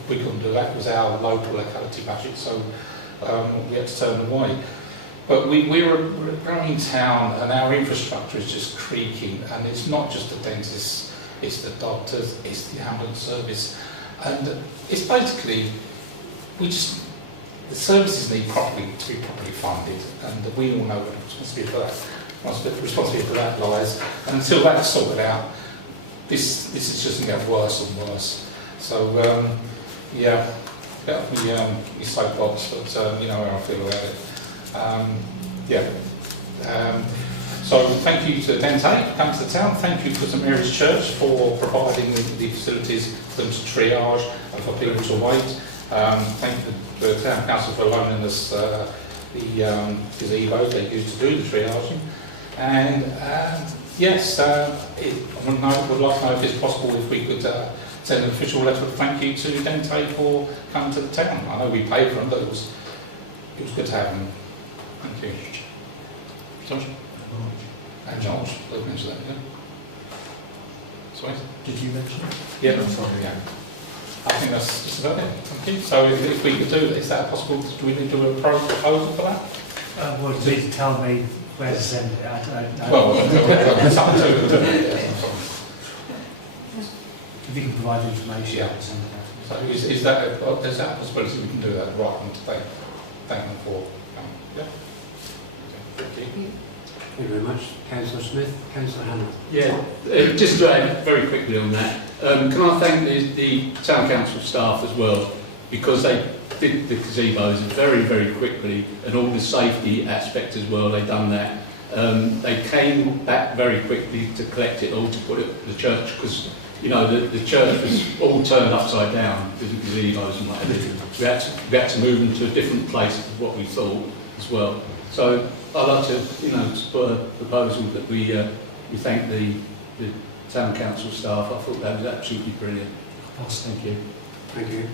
we couldn't do that. It was our local locality budget, so we had to turn them away. But we're a growing town, and our infrastructure is just creaking, and it's not just the dentists, it's the doctors, it's the ambulance service, and it's basically, the services need to be properly funded, and we all know what the responsibility for that lies, and until that's sorted out, this is just going to get worse and worse. So, yeah, we soapbox, but you know how I feel about it. So thank you to Dente for coming to the town. Thank you to St Mary's Church for providing the facilities for them to triage and for people to wait. Thank you to the Town Council for loaning us the gazebo they used to do the triaging. And yes, I would like to know if it's possible if we could send an official letter of thank you to Dente for coming to the town. I know we paid for them, but it was good to have them. Thank you. Josh? And Josh, they've mentioned that, yeah. Sorry? Did you mention it? Yeah, I'm sorry, yeah. I think that's just about it. Thank you. So if we could do that, is that possible? Do we need to do a proposal for that? Well, you need to tell me where to send it. Well, it's up to if you can provide the information, yeah. I can send it out. So is that a possibility we can do that right and thank them for yeah. Okay. Thank you. Thank you very much. Councillor Smith, Councillor Hannah. Yeah, just to add very quickly on that, can I thank the Town Council staff as well, because they did the gazebos very, very quickly, and all the safety aspects as well, they've done that. They came back very quickly to collect it all, to put it at the church, because you know, the church was all turned upside down with the gazebos and whatever. We had to move them to a different place than what we thought as well. So I'd like to, you know, put a proposal that we thank the Town Council staff. I thought that was absolutely brilliant. Thank you. Thank you.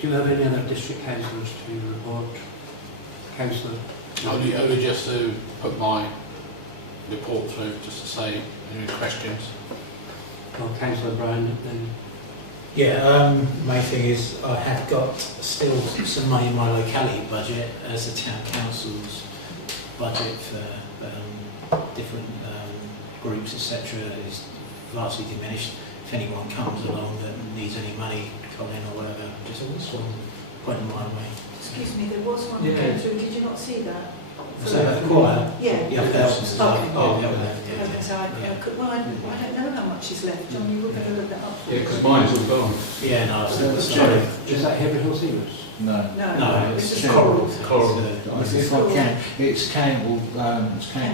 Do you have any other district councillors to report? Councillor? I would just to put my report through, just to say any questions. Well, Councillor Brown, then. Yeah, main thing is I have got still some money in my locality budget as the town council's budget for different groups, etc. is vastly diminished. If anyone comes along that needs any money, Colin or whatever, just sort of point them my way. Excuse me, there was one that came through, did you not see that? So the choir? Yeah. Yeah, thousands. So I don't know how much is left, John, you were going to look that up for Yeah, me. because mine's all gone. Yeah, no, Sorry, is that Haverhill Seniors? No. No, this it's is Coral. Coral. If I can, it's Campbell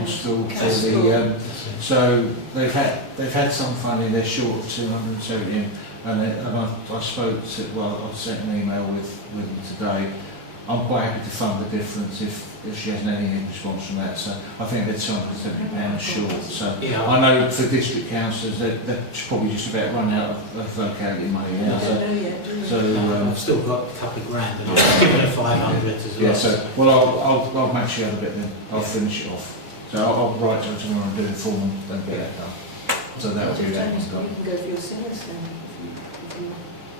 School for the. So they've had some funding. They're short of 270, and I spoke to. Well, I sent an email with them today. I'm quite happy to fund the difference if she hasn't any response from that. So I think they're £270 short. So Yeah. I know for district councillors they're probably just about run out of locality money now. So I've still got a couple of grand, and I've given her 500 as well. yeah, so, well, I'll match the other bit then. I'll finish it off. So I'll write to her tomorrow and do it for them and get that done. So that'll be that one's You done. can go for your singers then, if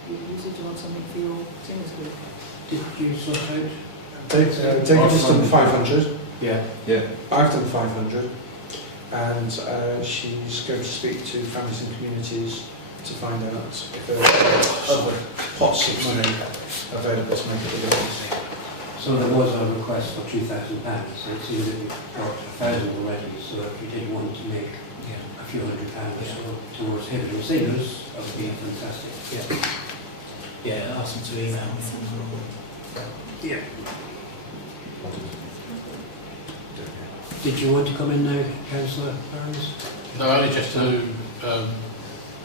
you use it on something for your singers group. Did you sort out? David's done 500. Yeah. Yeah. I've done 500. And she's going to speak to families and communities to find out if there are other pots of money available to make it available. So there was a request for £2,000, so it seems that you've got 1,000 already, so if you did want to make a few £100 towards Haverhill Seniors, that would be fantastic. Yeah, ask them to email me. Yeah. Did you want to come in now, Councillor Burns? No, only just to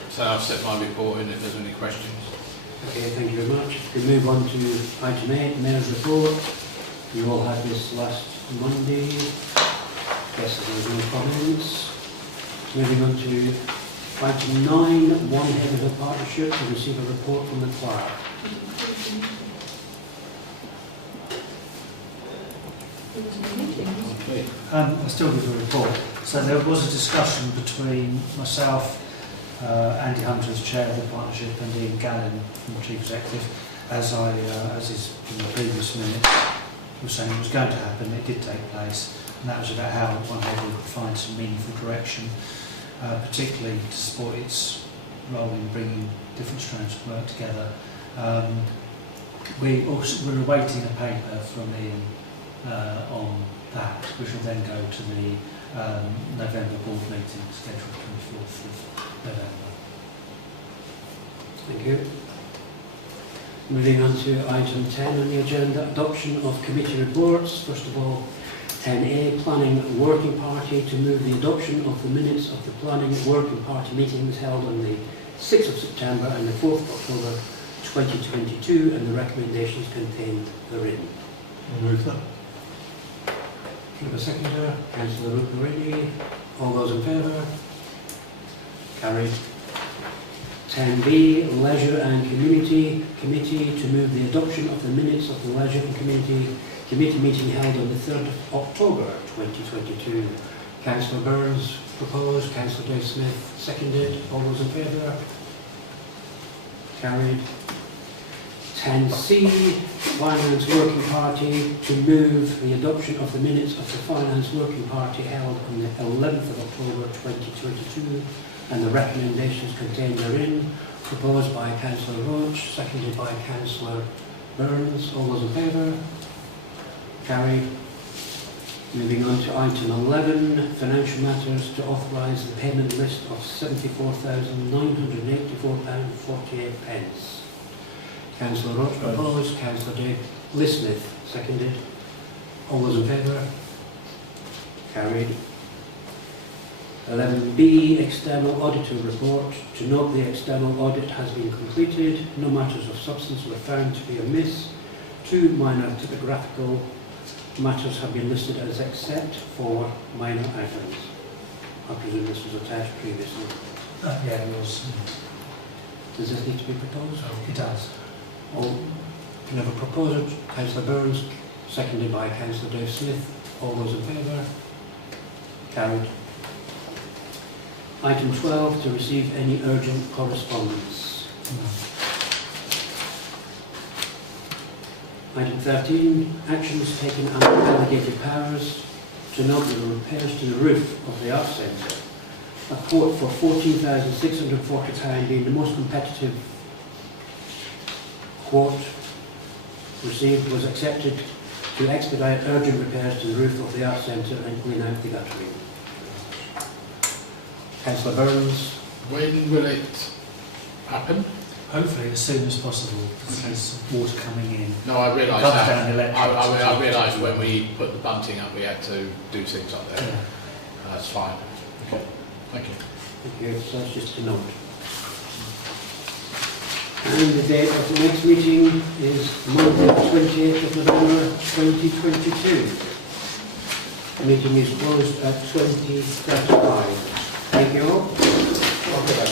say I've set my report in if there's any questions. Okay, thank you very much. We move on to item 8, Mayor's Report. You all had this last Monday. Yes, there was no comments. Moving on to item 9, One Haverhill Partnership, to receive a report from the clerk. Okay. I'll still give a report. So there was a discussion between myself, Andy Hunter as chair of the partnership, and Ian Gannon, chief executive, as is in the previous minutes, was saying it was going to happen. It did take place, and that was about how One Haverhill could find some meaningful direction, particularly to support its role in bringing different strands of work together. We're awaiting a paper from Ian on that, which will then go to the November board meeting scheduled 24th of November. Thank you. Moving on to item 10 on the agenda, adoption of committee reports. First of all, 10A, Planning Working Party, to move the adoption of the minutes of the Planning Working Party meetings held on the 6th of September and the 4th of October 2022 and the recommendations contained therein. Move that. Give a seconder. Councillor Ruparini. All those in favour? Carried. 10B, Leisure and Community Committee, to move the adoption of the minutes of the Leisure and Community Committee meeting held on the 3rd of October 2022. Councillor Burns proposed, Councillor Dave Smith seconded. All those in favour? Carried. 10C, Finance Working Party, to move the adoption of the minutes of the Finance Working Party held on the 11th of October 2022 and the recommendations contained therein, proposed by Councillor Roach, seconded by Councillor Burns. All those in favour? Carried. Moving on to item 11, Financial Matters, to authorise the payment list of £74,984.48. Councillor Roach proposed, Councillor Dave Smith seconded. All those in favour? Carried. 11B, External Auditor Report, to note the external audit has been completed, no matters of substance were found to be amiss, 2 minor typographical matters have been listed as except for minor items. I presume this was attached previously. Yeah, it was. Does this need to be proposed? It does. All, can I have a proposer? Councillor Burns, seconded by Councillor Dave Smith. All those in favour? Carried. Item 12, to receive any urgent correspondence. Item 13, actions taken under delegated powers, to note the repairs to the roof of the Arts Centre. A quote for £14,640 being the most competitive quote received was accepted to expedite urgent repairs to the roof of the Arts Centre and clean out the guttering. Councillor Burns. When will it happen? Hopefully as soon as possible, because there's water coming in. No, I realise Comes that. down electric. I realised when we put the bunting up, we had to do things up there. Yeah. That's fine. Okay. Thank you. Thank you. So that's just a note. And the date of the next meeting is Monday, 28th of November 2022. The meeting is closed at 20:35. Thank you all.